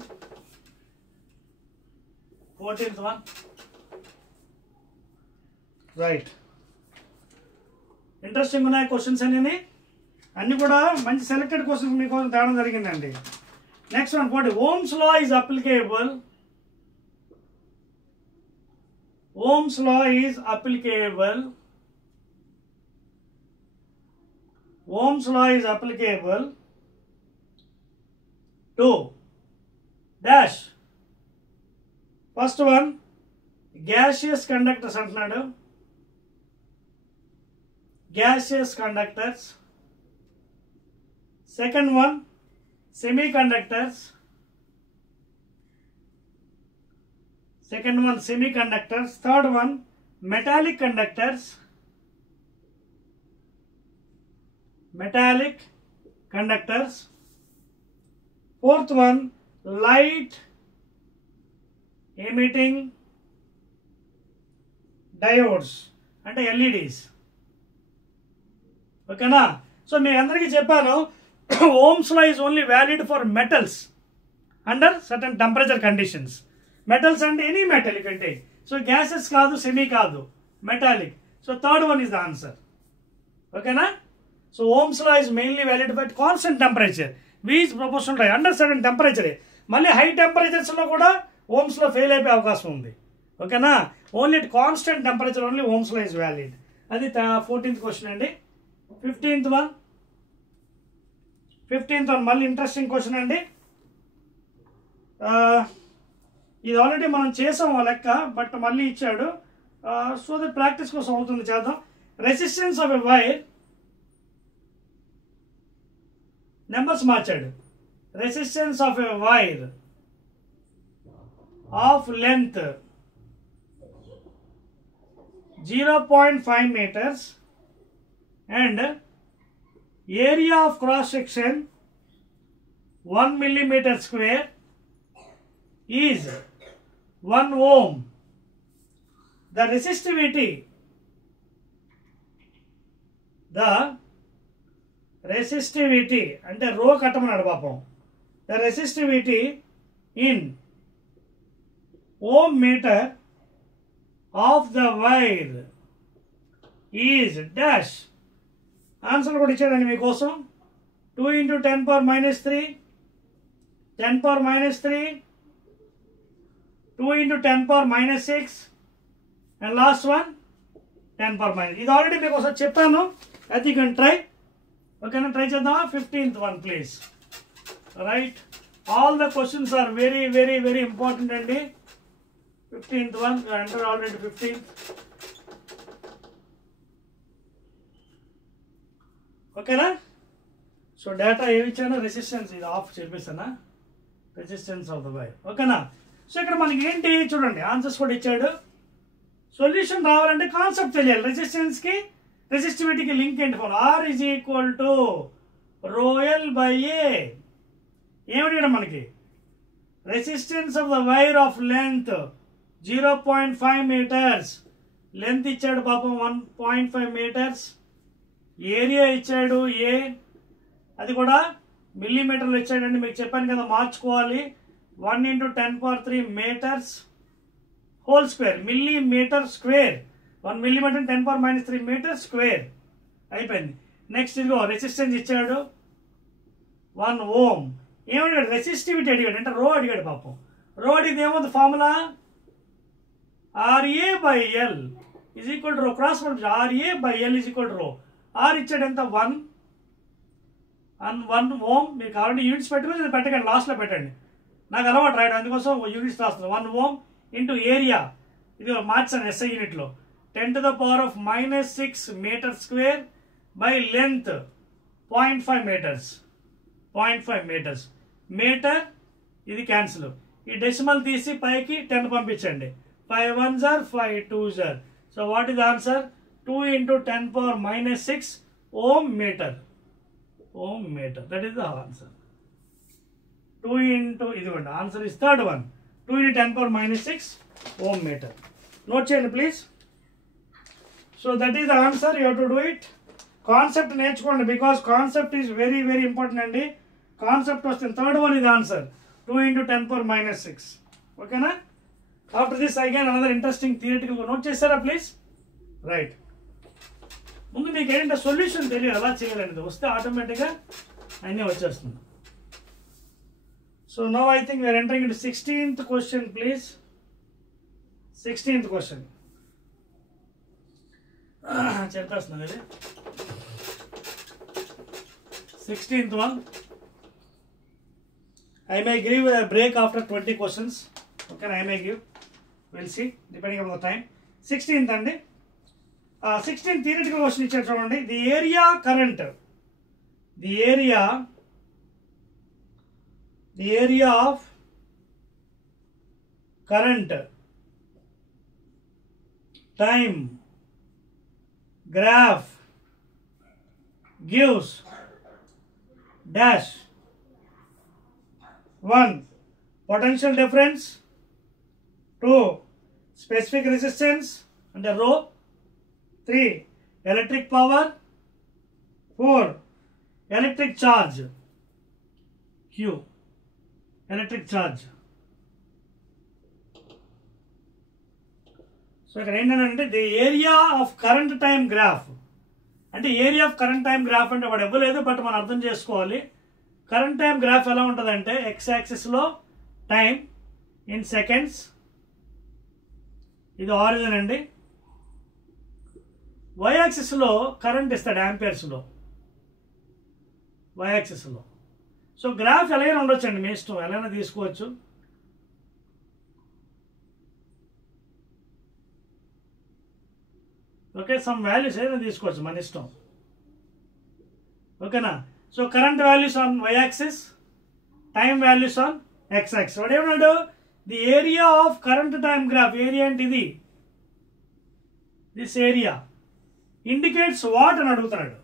14th one right. Interesting ఉన్నాయి questions అన్ని కూడా మంచి selected questions మీకోసం తేవడం జరిగిందండి. Next one 40 Ohm's law is applicable. Ohm's law is applicable. Ohm's law is applicable to dash. First one gaseous conductors అంటున్నాడు. Gaseous conductors. Second one semiconductors. Second one semiconductors. Third one metallic conductors. Metallic conductors. Fourth one light emitting diodes అంటే LEDs. ఓకేనా. So మీ అందరికీ చెప్పాను Ohm's law is only valid for metals under certain temperature conditions. Metals అంటే any metal కంటే. So gases కాదు, semi కాదు, metallic. So third one is the answer. ఓకేనా. So Ohm's law is mainly valid by constant temperature. V is proportional to under certain temperature. మళ్ళీ high టెంపరేచర్స్లో కూడా Ohm's law fail అయిపోయే అవకాశం ఉంది. ఓకేనా. Only at constant temperature only Ohm's law is valid. అది 14th question అండి. 15th one మళ్ళీ interesting question అండి. ఇది ఆల్రెడీ మనం చేసాం ఆ లెక్క, బట్ మళ్ళీ ఇచ్చాడు. సో దట్ ప్రాక్టీస్ కోసం అవుతుంది, చేద్దాం. Resistance of a wire numbers మార్చాడు. Resistance of a wire of length 0.5 meters and area of cross section 1 millimeter square is 1 ohm. The resistivity అంటే రో కట్టమన్నాడు పాపం. The resistivity in ohm meter of the wire is dash. Answer కూడా ఇచ్చాడండి మీకోసం. 2 × 10⁻³ 10⁻³ 2 × 10⁻⁶ and last one 10⁻. ఇది already మీకోసం చెప్పాను. అది యూ కెన్ ట్రై. ఓకేనా, ట్రై చేద్దామా. 15th one please. Right, all the questions are very very very important అండి. 15th one అంటారు ఆల్రెడీ. 15th ఓకేనా. సో డేటా ఏమి ఇచ్చాను, రెసిస్టెన్స్ ఇది ఆఫ్ చేపిస్తానా, రెసిస్టెన్స్ ఆఫ్ ద వైర్. ఓకేనా. సో ఇక్కడ మనకి ఏంటి చూడండి, ఆన్సర్స్ కూడా ఇచ్చాడు. సొల్యూషన్ రావాలంటే కాన్సెప్ట్ తెలియాలి. రెసిస్టెన్స్కి రెసిస్టివిటీకి లింక్ ఏంటి, R is equal to ρL/A. ఏమిటి మనకి resistance of the wire of length 0.5 meters. Length ఇచ్చాడు పాపం 1.5 meters. ఏరియా ఇచ్చాడు A, అది కూడా మిల్లీమీటర్లు ఇచ్చాడండి. మీకు చెప్పాను కదా మార్చుకోవాలి. 1 × 10⁻³ meters whole square, millimetre square. 1 millimeter 10⁻³ meters square అయిపోయింది. నెక్స్ట్ ఇదిగో రెసిస్టెన్స్ ఇచ్చాడు 1 ohm. ఏమడిగాడు, రెసిస్టివిటీ అడిగాడు, అంటే రో అడిగాడు పాపం. రో అడిగితే ఏమవుతుంది, formula RA/L is equal to రో. Cross RA/L is equal to రో. R ఇచ్చాడు ఎంత 1 ohm. మీకు ఆల్రెడీ యూనిట్స్ పెట్టుకుని పెట్టకండి, లాస్ట్లో పెట్టండి. నాకు అలవాటు రాయడం, అందుకోసం యూనిట్స్ రాస్తున్నాను. 1 ohm ఇంటూ ఏరియా, ఇది మార్చాను SI యూనిట్లో, 10⁻⁻6 meter² by length 0.5 meters. 0.5 meters. Metre ఇది క్యాన్సిల్. ఈ డెసిమల్ తీసి పైకి 10 పంపించండి. 5 1s are 5 2s are. So what is answer, 2 × 10⁻⁻6 ohm meter. Ohm meter, that is the answer. 2 into ఇదిగోండి answer is third one, 2 × 10⁻⁻6 ohm meter. Note చేయండి please. So that is the answer, you have to do it. Concept నేర్చుకోండి, because concept is very very important అండి. Concept వస్తుంది. Third one ఇది answer 2 × 10⁻⁻6. ఓకేనా? After this again another interesting theoretical. Note చేస్తారా please? Right. ముందు మీకు ఏంటంటే solution తెలియదు, అలా చేయాలండి. వస్తే ఆటోమేటిక్గా అన్నీ వచ్చేస్తుంది. So now I think we are entering into 16th question please. 16th question చెప్పేస్తున్నాను ఇది. 16th one. I may give a break after 20 questions. Okay, I may give. We'll see depending on the time. 16th అండి. 16th theoretical question ఇచ్చారు చూడండి. The area current. The area of current time graph gives dash 1 potential difference, 2 specific resistance under rho, 3 electric power, 4 electric charge Q, electric charge. So ఇక్కడ ఏంటంటే the area of current time graph అంటే area of current time graph అంటే వాడు ఇవ్వలేదు, but మనం అర్థం చేసుకోవాలి. Current time graph ఎలా ఉంటుందంటే ఎక్స్ యాక్సిస్లో టైం ఇన్ సెకండ్స్, ఇది ఆరిజిన్ అండి. వై యాక్సిస్లో కరెంట్ ఇస్తాడు యాంపియర్స్లో, వై యాక్సిస్లో. సో గ్రాఫ్ ఎలాగైనా ఉండొచ్చు అండి, మీ ఇష్టం, ఎలాగైనా తీసుకోవచ్చు. ఓకే, సమ్ వాల్యూస్ ఏదైనా తీసుకోవచ్చు, మన ఇష్టం. ఓకేనా? So current values on Y axis, time values on X axis. వాడు ఏమన్నాడు? The area of current time graph, area అంటే ఇది, దిస్ ఏరియా ఇండికేట్స్ వాట్ అని అడుగుతున్నాడు.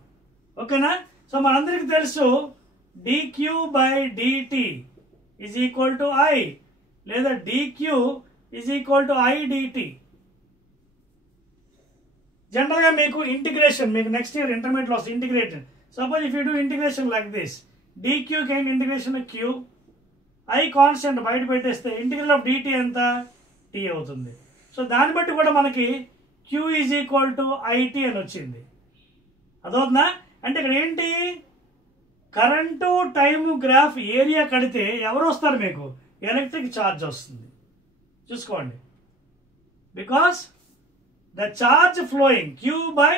ఓకేనా? సో మనందరికి తెలుసు dq/dt is equal to I, లేదా dq is equal to I dt. జనరల్గా మీకు ఇంటిగ్రేషన్, మీకు నెక్స్ట్ ఇయర్ ఇంటర్మీడియట్లో వస్తుంది integrated. Suppose if you do integration like this, dqకి ఇంటిగ్రేషన్ q, I కాన్స్టెంట్ బయట పెట్టేస్తే ఇంటిగ్రల్ ఆఫ్ dt ఎంత? t అవుతుంది. సో దాన్ని బట్టి కూడా మనకి q is equal to IT అని వచ్చింది. అదవుతుందా? అంటే ఇక్కడ ఏంటి, కరెంటు టైము గ్రాఫ్ ఏరియా కడితే ఎవరు వస్తారు? మీకు ఎలక్ట్రిక్ ఛార్జ్ వస్తుంది. చూసుకోండి, because the charge flowing q by,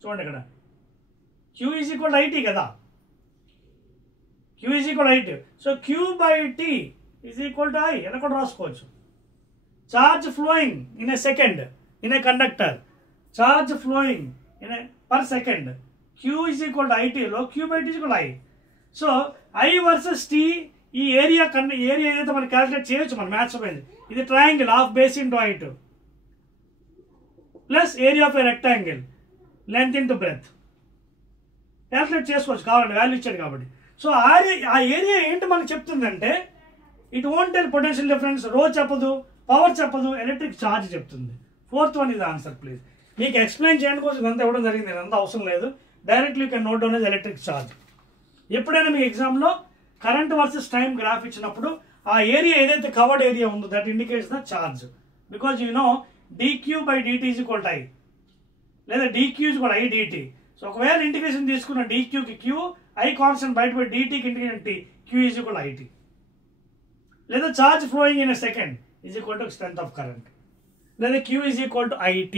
చూడండి ఇక్కడ q is equal to IT కదా, q is equal IT. So q by t is equal to I ఎలా కూడా రాసుకోవచ్చు. Charge flowing in a second in a conductor, charge flowing in a per second, q is equal to IT లో q by t is equal I. So I versus t, ఈ area area ఏదైతే మనం calculate చేయొచ్చు మన maths పైన. ఇది triangle, half base into height plus area of a rectangle length into breath. Calculate చేసుకోవచ్చు కావాలంటే, వాల్యూ ఇచ్చాడు కాబట్టి. సో ఆ ఏరియా ఏంటి మనకు చెప్తుందంటే, it won't tell potential difference, రో చెప్పదు, పవర్ చెప్పదు, ఎలక్ట్రిక్ ఛార్జ్ చెప్తుంది. 4th వన్ ఇది ఆన్సర్ ప్లీజ్. మీకు ఎక్స్ప్లెయిన్ చేయడం కోసం ఇదంతా ఇవ్వడం జరిగింది, ఇదంతా అవసరం లేదు. Directly you can note down as electric charge. ఎప్పుడైనా మీ ఎగ్జామ్లో కరెంట్ వర్సెస్ టైం గ్రాఫ్ ఇచ్చినప్పుడు ఆ ఏరియా ఏదైతే కవర్డ్ ఏరియా ఉందో that indicates the charge. Because you know dq/dt is equal to I, లేదా dq is equal I dt. So ఒకవేళ integration తీసుకున్న dqకి q, I కాన్స్టెంట్ బయట పోయి dtకి integration t, q is equal IT. లేదా charge flowing in a second is equal to strength of current, లేదా q is equal to IT.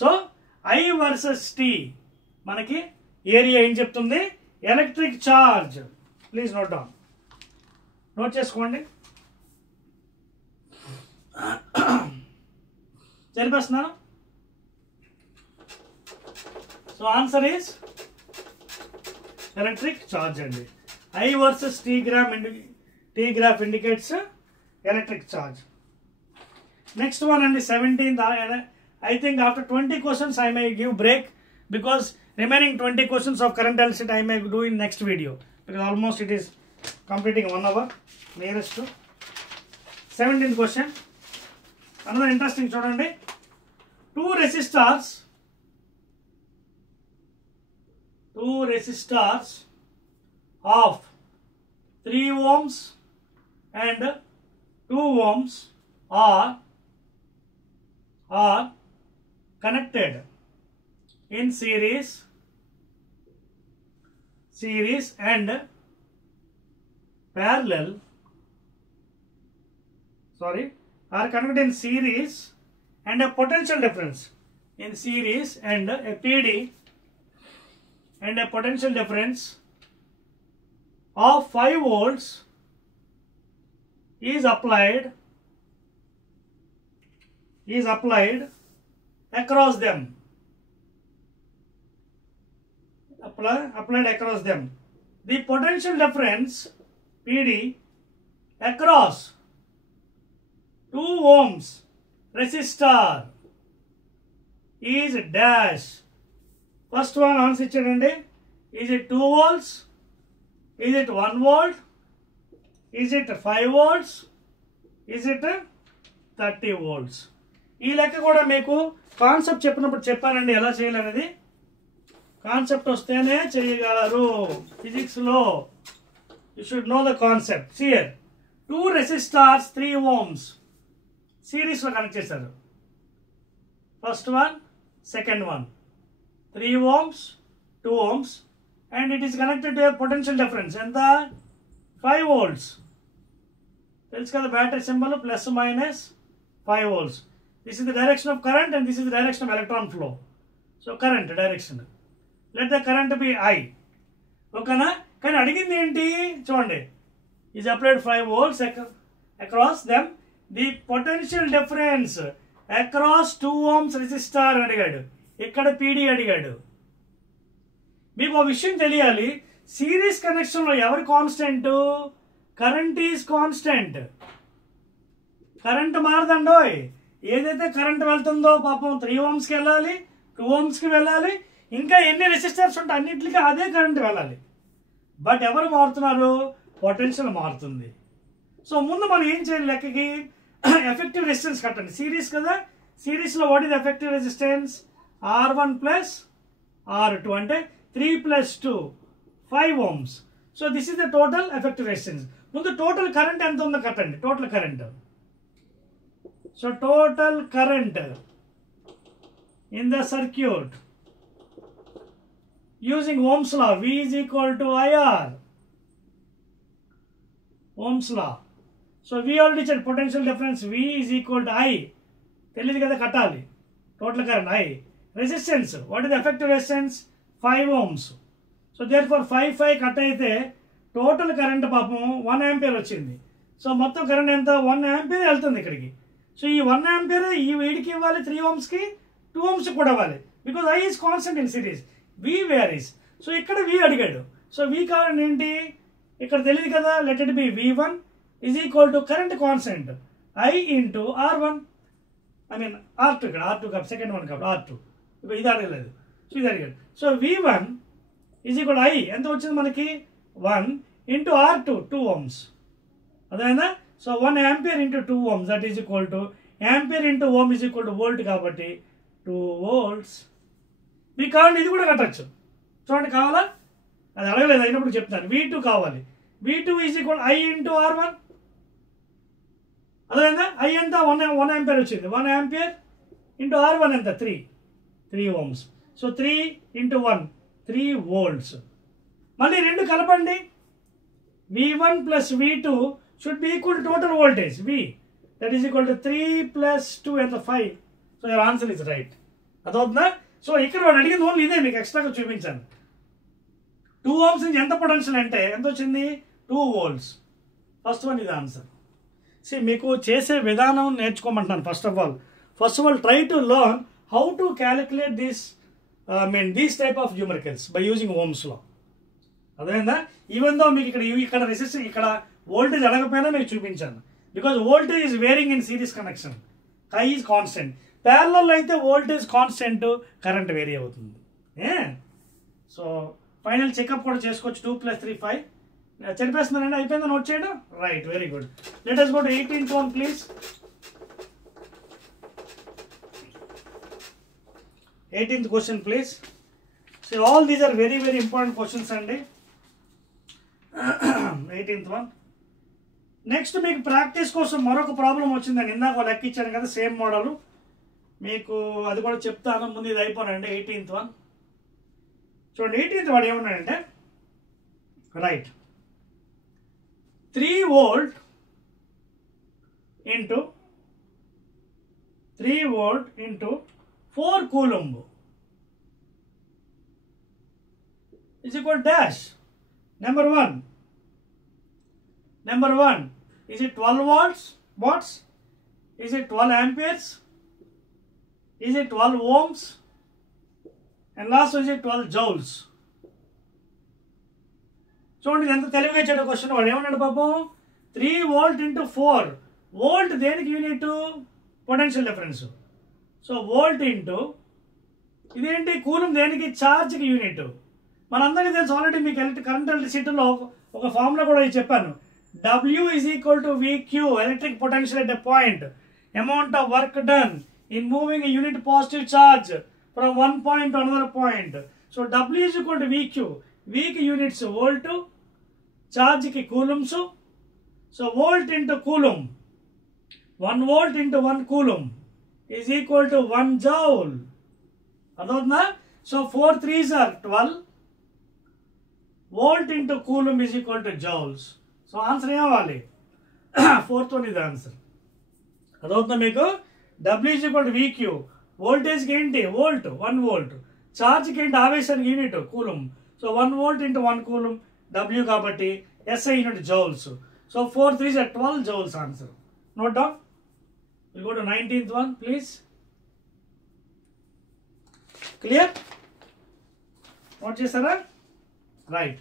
So I versus t మనకి area ఏం చెప్తుంది? Electric charge. Please note down, note చేసుకోండి. తెలిపేస్తున్నాను. So answer is electric charge అండి. I versus t graph indicates electric charge. Next one అండి 17th. I think after 20 questions I may give break, because remaining 20 questions of current electricity I may do in next video, because almost it is completing 1 hour nearest to 17th question. Another interesting చూడండి, two resistors two resistors of 3 ohms and 2 ohms are connected in series and parallel, are connected in series and a potential difference in series and a PD and a potential difference of 5 volts is applied across them. Applied across them. The potential difference PD across 2 ohms resistor is dash. First one answer ichadandi. Is it 2 volts? Is it 1 volt? Is it 5 volts? Is it 30 volts? ఈ లెక్క కూడా మీకు concept చెప్పినప్పుడు చెప్పానండి ఎలా చేయాలనేది. Concept వస్తేనే చేయగలరు ఫిజిక్స్లో. You should know the concept. Here 2 resistors 3 ohms సిరీస్లో కనెక్ట్ చేశారు. First one, second one, 3 ohms 2 ohms and it is connected to a potential difference ఎంత 5 volts. తెలుసు కదా battery symbol plus minus 5 volts. This is the direction of current and this is the direction of electron flow. So current direction. Let the current be I. ఓకేనా? కానీ అడిగింది ఏంటి చూడండి. is applied 5 volts across them. The potential difference across 2 ohms resistor అడిగాడు. ఇక్కడ PD అడిగాడు. మీకు ఒక విషయం తెలియాలి. సిరీస్ కనెక్షన్లో ఎవరి constant? Current is constant. Current మారదండోయ్. ఏదైతే కరెంట్ వెళ్తుందో పాపం 3 ohmsకి వెళ్ళాలి, 2 ohmsకి వెళ్ళాలి, ఇంకా ఎన్ని రెసిస్టర్స్ ఉంటే అన్నింటికి అదే కరెంట్ వెళ్ళాలి. బట్ ఎవరు మారుతున్నారు? పొటెన్షియల్ మారుతుంది. సో ముందు మనం ఏం చేయాలి లెక్కకి? ఎఫెక్టివ్ రెసిస్టెన్స్ కట్టండి. సిరీస్ కదా, సిరీస్లో what is effective resistance? R1 plus R2 అంటే 3 plus 2 5 ohms. So this is the total effective resistance. ముందు టోటల్ కరెంట్ ఎంత ఉందో కట్టండి. Total current. So total current in the circuit using Ohm's law, V is equal to IR. Ohm's law. So we already said potential difference V is equal to I. తెలియదు కదా కట్టాలి. Total current I. Resistance, what is the effective resistance? 5 ohms. So therefore 5 cut అయితే total current పాపం 1 ampere వచ్చింది. So మొత్తం current ఎంత? 1 ampere వెళ్తుంది ఇక్కడికి. సో ఈ 1 ఆంపియర్ ఈ వీడికి ఇవ్వాలి, 3 ohmsకి, 2 ohms కూడా ఇవ్వాలి. Because I is constant in series. V varies. So ఇక్కడ V అడిగాడు. సో V కావాలంటే ఏంటి? ఇక్కడ తెలియదు కదా. Let it be V1 is equal to current constant I into R1. I mean R2. ఇక్కడ R2 కాబట్టి సెకండ్ వన్ కాబట్టి R2. ఇప్పుడు ఇది అడగలేదు. సో ఇది అడిగాడు. So V1 is equal I ఎంత వచ్చింది మనకి? 1 ఇంటూ R2 2 ohms. అదేనా? So 1 ampere into 2 ohms that is equal to ampere into ohm is equal to volt కాబట్టి 2 volts. మీకు కావాలంటే ఇది కూడా కట్టచ్చు. చూడండి కావాలా? అది అడగలేదు, అయినప్పుడు చెప్తాను. V2 కావాలి. V2 is equal I into R1. అదేనా? I ఎంత? 1 ఆంపియర్ వచ్చింది. 1 ఆంపియర్ ఇంటూ R1 ఎంత? 3 ohms. So 3 into 1 3 volts. మళ్ళీ రెండు కలపండి. V1 plus V2 should be equal total voltage V. That is equal to 3 plus 2 ఎంత? 5. So your answer is right. అదవుతుందా? So ఇక్కడ వాడు అడిగింది ఓన్లీ ఇదే, మీకు ఎక్స్ట్రాగా చూపించాను. 2 ohms నుంచి ఎంత పొటెన్షియల్ అంటే ఎంత వచ్చింది? 2 volts. ఫస్ట్ వన్ ఇది ఆన్సర్. మీకు చేసే విధానం నేర్చుకోమంటున్నాను. First of all try to learn how to calculate this these type of numericals by using Ohm's law. అదేందా? ఈవెన్ దో మీకు ఇక్కడ రెసిస్టెన్స్ ఇక్కడ వోల్టేజ్ అడగకపోయినా మీకు చూపించాను. Because voltage is varying in series connection. I is constant. Parallel అయితే voltage constant, current vary అవుతుంది. So final checkup కూడా చేసుకోవచ్చు. 2 + 3 5 చెప్పేస్తున్నానండి. అయిపోయిందా నోట్ చేయడం? Right, very good. Let us go to 18th one please. 18th question please. So all these are very very important questions అండి. 18th one. Next మీకు practice కోసం మరొక problem వచ్చిందండి. ఇందాక లెక్క ఇచ్చాను కదా సేమ్ మోడల్, మీకు అది కూడా చెప్తాను. ముందు ఇది అయిపోనండి. 18th వన్ చూడండి. 18th వాడు ఏమన్నాడంటే, right 3 volt into 4 coulomb is equal dash. Number one, is it 12 watts? Is it 12 amperes? Is it 12 ohms? And last is it 12 joules? చూడండి ఎంత తెలివిగా ఇచ్చాడు క్వశ్చన్. వాడు ఏమన్నాడు పాపం, 3 volt into 4 వోల్ట్ దేనికి unit? Potential difference. So volt into ఇదేంటి కూలం దేనికి? ఛార్జ్కి యూనిట్. మనందరికీ తెలుసు ఆల్రెడీ, మీకు కరెంట్ ఎలక్ట్రిసిటీలో ఒక ఫార్ములా కూడా చెప్పాను. W is equal to VQ, electric potential at a point, amount of work done in moving a unit positive charge from one point to another point. So W is equal to VQ. V ki units volt, charge ki coulombs. So volt into coulomb, 1 volt into 1 coulomb is equal to 1 joule. Adhodna? So 4 3s are 12. Volt into coulomb is equal to joules. So answer ఏం అవ్వాలి? 4th one is the answer. అదవుతుందా మీకు? W is equal to VQ. వోల్టేజ్కి ఏంటి? Volt, 1 volt. ఛార్జ్కి ఏంటి? ఆవేశానికి unit coulomb. So 1 volt into 1 coulomb W కాబట్టి SI unit joules. So 4 3s are 12 joules answer. Note down. We'll go to 19th one please. Clear? Note చేస్తారా? Right.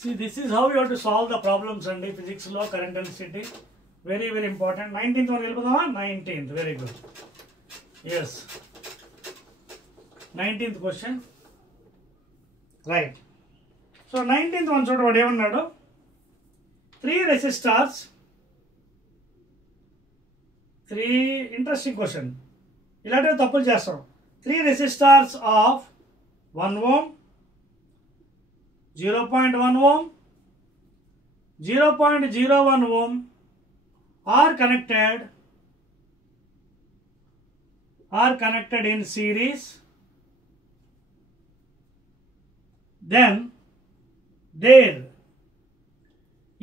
See, this is how you have to solve the problems and physics law, current electricity. Very very important. 19th one వెళ్ళిపోదామా? 19th. Very good. Yes. 19th question. Right. So 19th one చూడండి వాడు ఏమన్నాడు? 3 resistors. 3 interesting question. ఇలాంటివి తప్పులు చేస్తాం. 3 resistors of 1 ohm, 0.1 ohm, 0.01 ohm are connected in series. Then their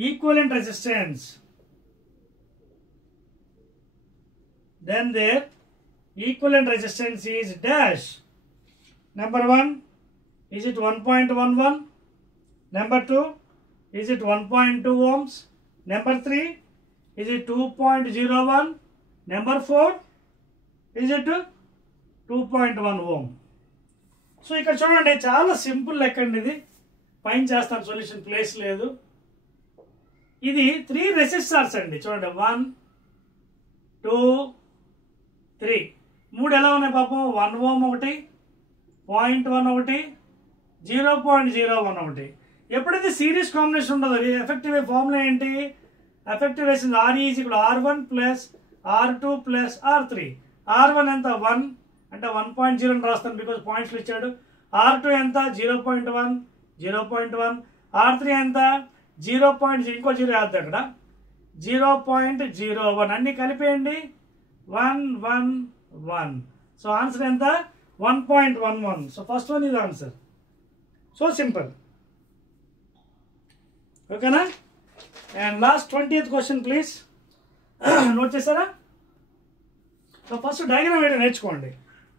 equivalent resistance is dash. Number 1, is it 1.11? Number 2, is it 1.2 ohms? Number 3, is it 2.01? Number 4, is it 2.1 ohm? So ఇక్కడ చూడండి చాలా simple లెక్క అండి. ఇది పైన చేస్తాను, solution place లేదు. ఇది 3 రెసిస్టర్స్ అండి. చూడండి 1 2 3 3 ఎలా ఉన్నాయి పాపం? 1 ohm ఒకటి, 0.1 ఒకటి, 0.01 ఒకటి. ఎప్పుడైతే సిరీస్ కాంబినేషన్ ఉండదు, ఎఫెక్టివ్ ఫార్ములా ఏంటి? ఎఫెక్టివ్ వేసింది RE is equal to R1 plus R2 plus R3. R1 ఎంత? 1 అంటే 1.0 అని రాస్తాను బికాజ్ పాయింట్స్లో ఇచ్చాడు. R2 ఎంత? 0.1 0.1. R3 ఎంత? 0.0, ఇంకో 0 వేద్దాం అక్కడ, 0.01. అన్ని కలిపేయండి 1 1 1. సో ఆన్సర్ ఎంత? 1.11. సో ఫస్ట్ వన్ ఇది ఆన్సర్. So simple. ఓకేనా? And last 20th question please. Note చేస్తారా? సో ఫస్ట్ డయాగ్రామ్ వేయడం నేర్చుకోండి,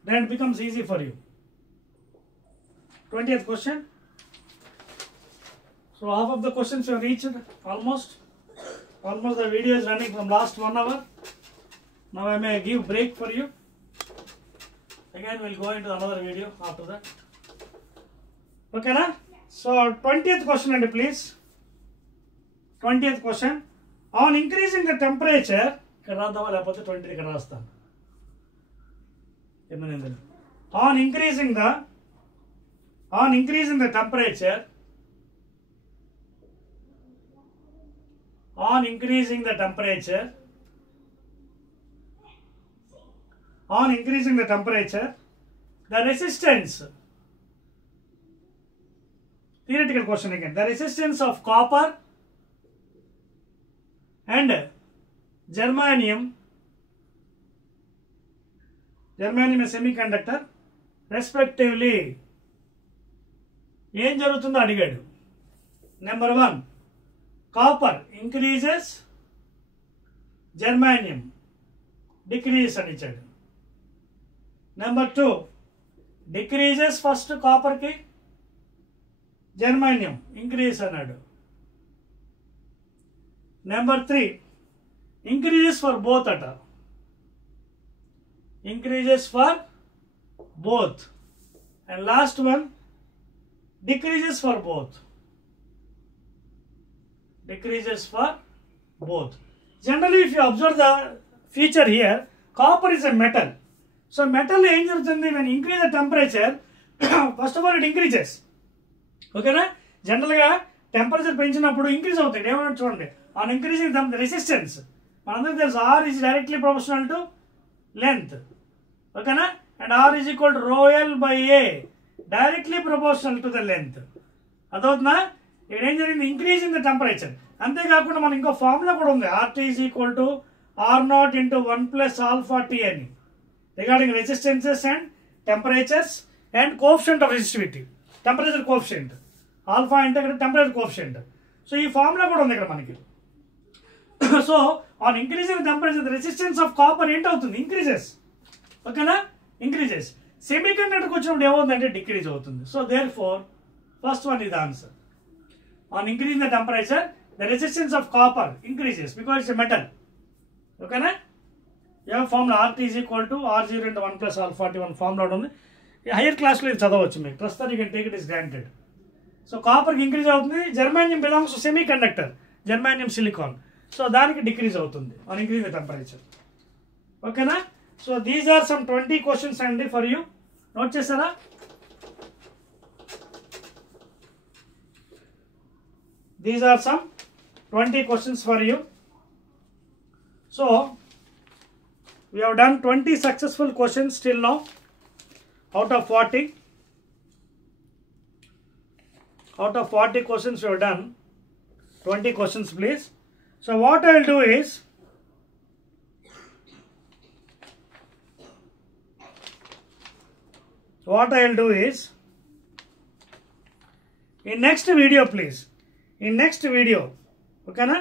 then it becomes easy for you. 20th question. So half of the questions you have reached almost the video is running from last 1 hour. Now I may give break for you. Again we'll go into another video after that. Okay na? So 20th question and please. 20th question. On increasing the temperature, ఇక్కడ రాద్దామా లేకపోతే 20 ఇక్కడ రాస్తాను. On increasing the temperature, the resistance, theoretical question again, the resistance of copper and germanium is semiconductor respectively ఏం జరుగుతుందో అడిగాడు. Number 1 copper increases, జర్మానియం decrease అని ఇచ్చాడు. Number 2 decreases first కాపర్కి, జర్మానియం increase అన్నాడు. నెంబర్ 3 ఇంక్రీజెస్ ఫర్ బోత్ అట, increases for both, and last one decreases for both, decreases for both. Generally if you observe the feature here, copper is a metal, so metal ఏం జరుగుతుంది, when increase the temperature first of all it increases, ఓకేనా. జనరల్గా temperature పెంచినప్పుడు increase అవుతాయి, ఏమన్నా చూడండి, on increasing the resistance మనందరికీ తెలుసు, R is directly proportional to length, ఓకేనా, అండ్ R is equal to rho L by A, directly proportional to the length. అదవుతుందా? ఇక్కడ ఏం జరిగింది, ఇంక్రీజ్ ఇన్ ద టెంపరేచర్. అంతేకాకుండా మనకి ఇంకో ఫార్ములా కూడా ఉంది, RT is equal to R0 into 1 plus alpha T అని, regarding resistances and temperatures and coefficient of resistivity, temperature coefficient, alpha అంటే ఇక్కడ టెంపరేచర్ కోఎఫిషియంట్. సో ఈ ఫార్ములా కూడా ఉంది ఇక్కడ మనకి. So on increasing temperature the resistance of copper ఏంటవుతుంది, increases, ఓకేనా, ఇంక్రీజెస్. సెమీకండక్టర్కి వచ్చినప్పుడు ఏమవుతుందంటే డిక్రీజ్ అవుతుంది. So there four first one is the answer. On increasing the temperature the resistance of copper increases because it's a metal, ఓకేనా. A formula RT is equal to R0 into 1 plus alpha T, one formula ఉంది. Higher క్లాస్లో ఇది చదవచ్చు మీకు, ప్రస్తుతానికి you can take it is granted. So కాపర్కి increase అవుతుంది, germanium belongs to semi conductor, germanium silicon, so దానికి డిక్రీజ్ అవుతుంది ఆన్ ఇంక్రీజ్ ద టెంపరేచర్, ఓకేనా. So these are some 20 questions అండి ఫర్ యూ, నోట్ చేస్తారా? These are some 20 questions for you. So we have done 20 successful questions till now out of 40. Out of 40 questions we have done 20 questions please. So what I will do is, in next video please, in next video, okay na,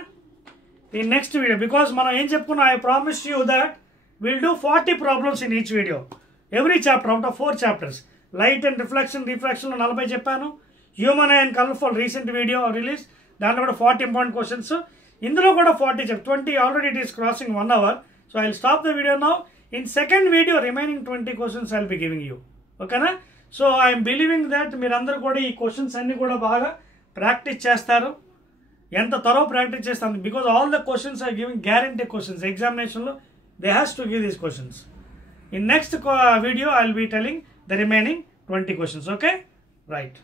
in next video, because మనం ఏం చెప్పుకున్నా, I promise you that we'll do 40 problems in each video, every chapter out of 4 chapters. Light and reflection, refraction 40 చెప్పాను, human and colourful recent video release, దాంట్లో కూడా 40 important questions, ఇందులో కూడా 40 చెప్పు, 20 already it is crossing 1 hour. So I will stop the video now. In second video remaining 20 questions I will be giving you, ఓకేనా. So I'm believing that మీరందరూ కూడా ఈ questions అన్ని కూడా బాగా ప్రాక్టీస్ చేస్తారు. ఎంత త్వరగా ప్రాక్టీస్ చేస్తాను, because all the questions are giving guarantee questions ఎగ్జామినేషన్లో, they has to give these questions. In next video I will be telling the remaining 20 questions, okay, right.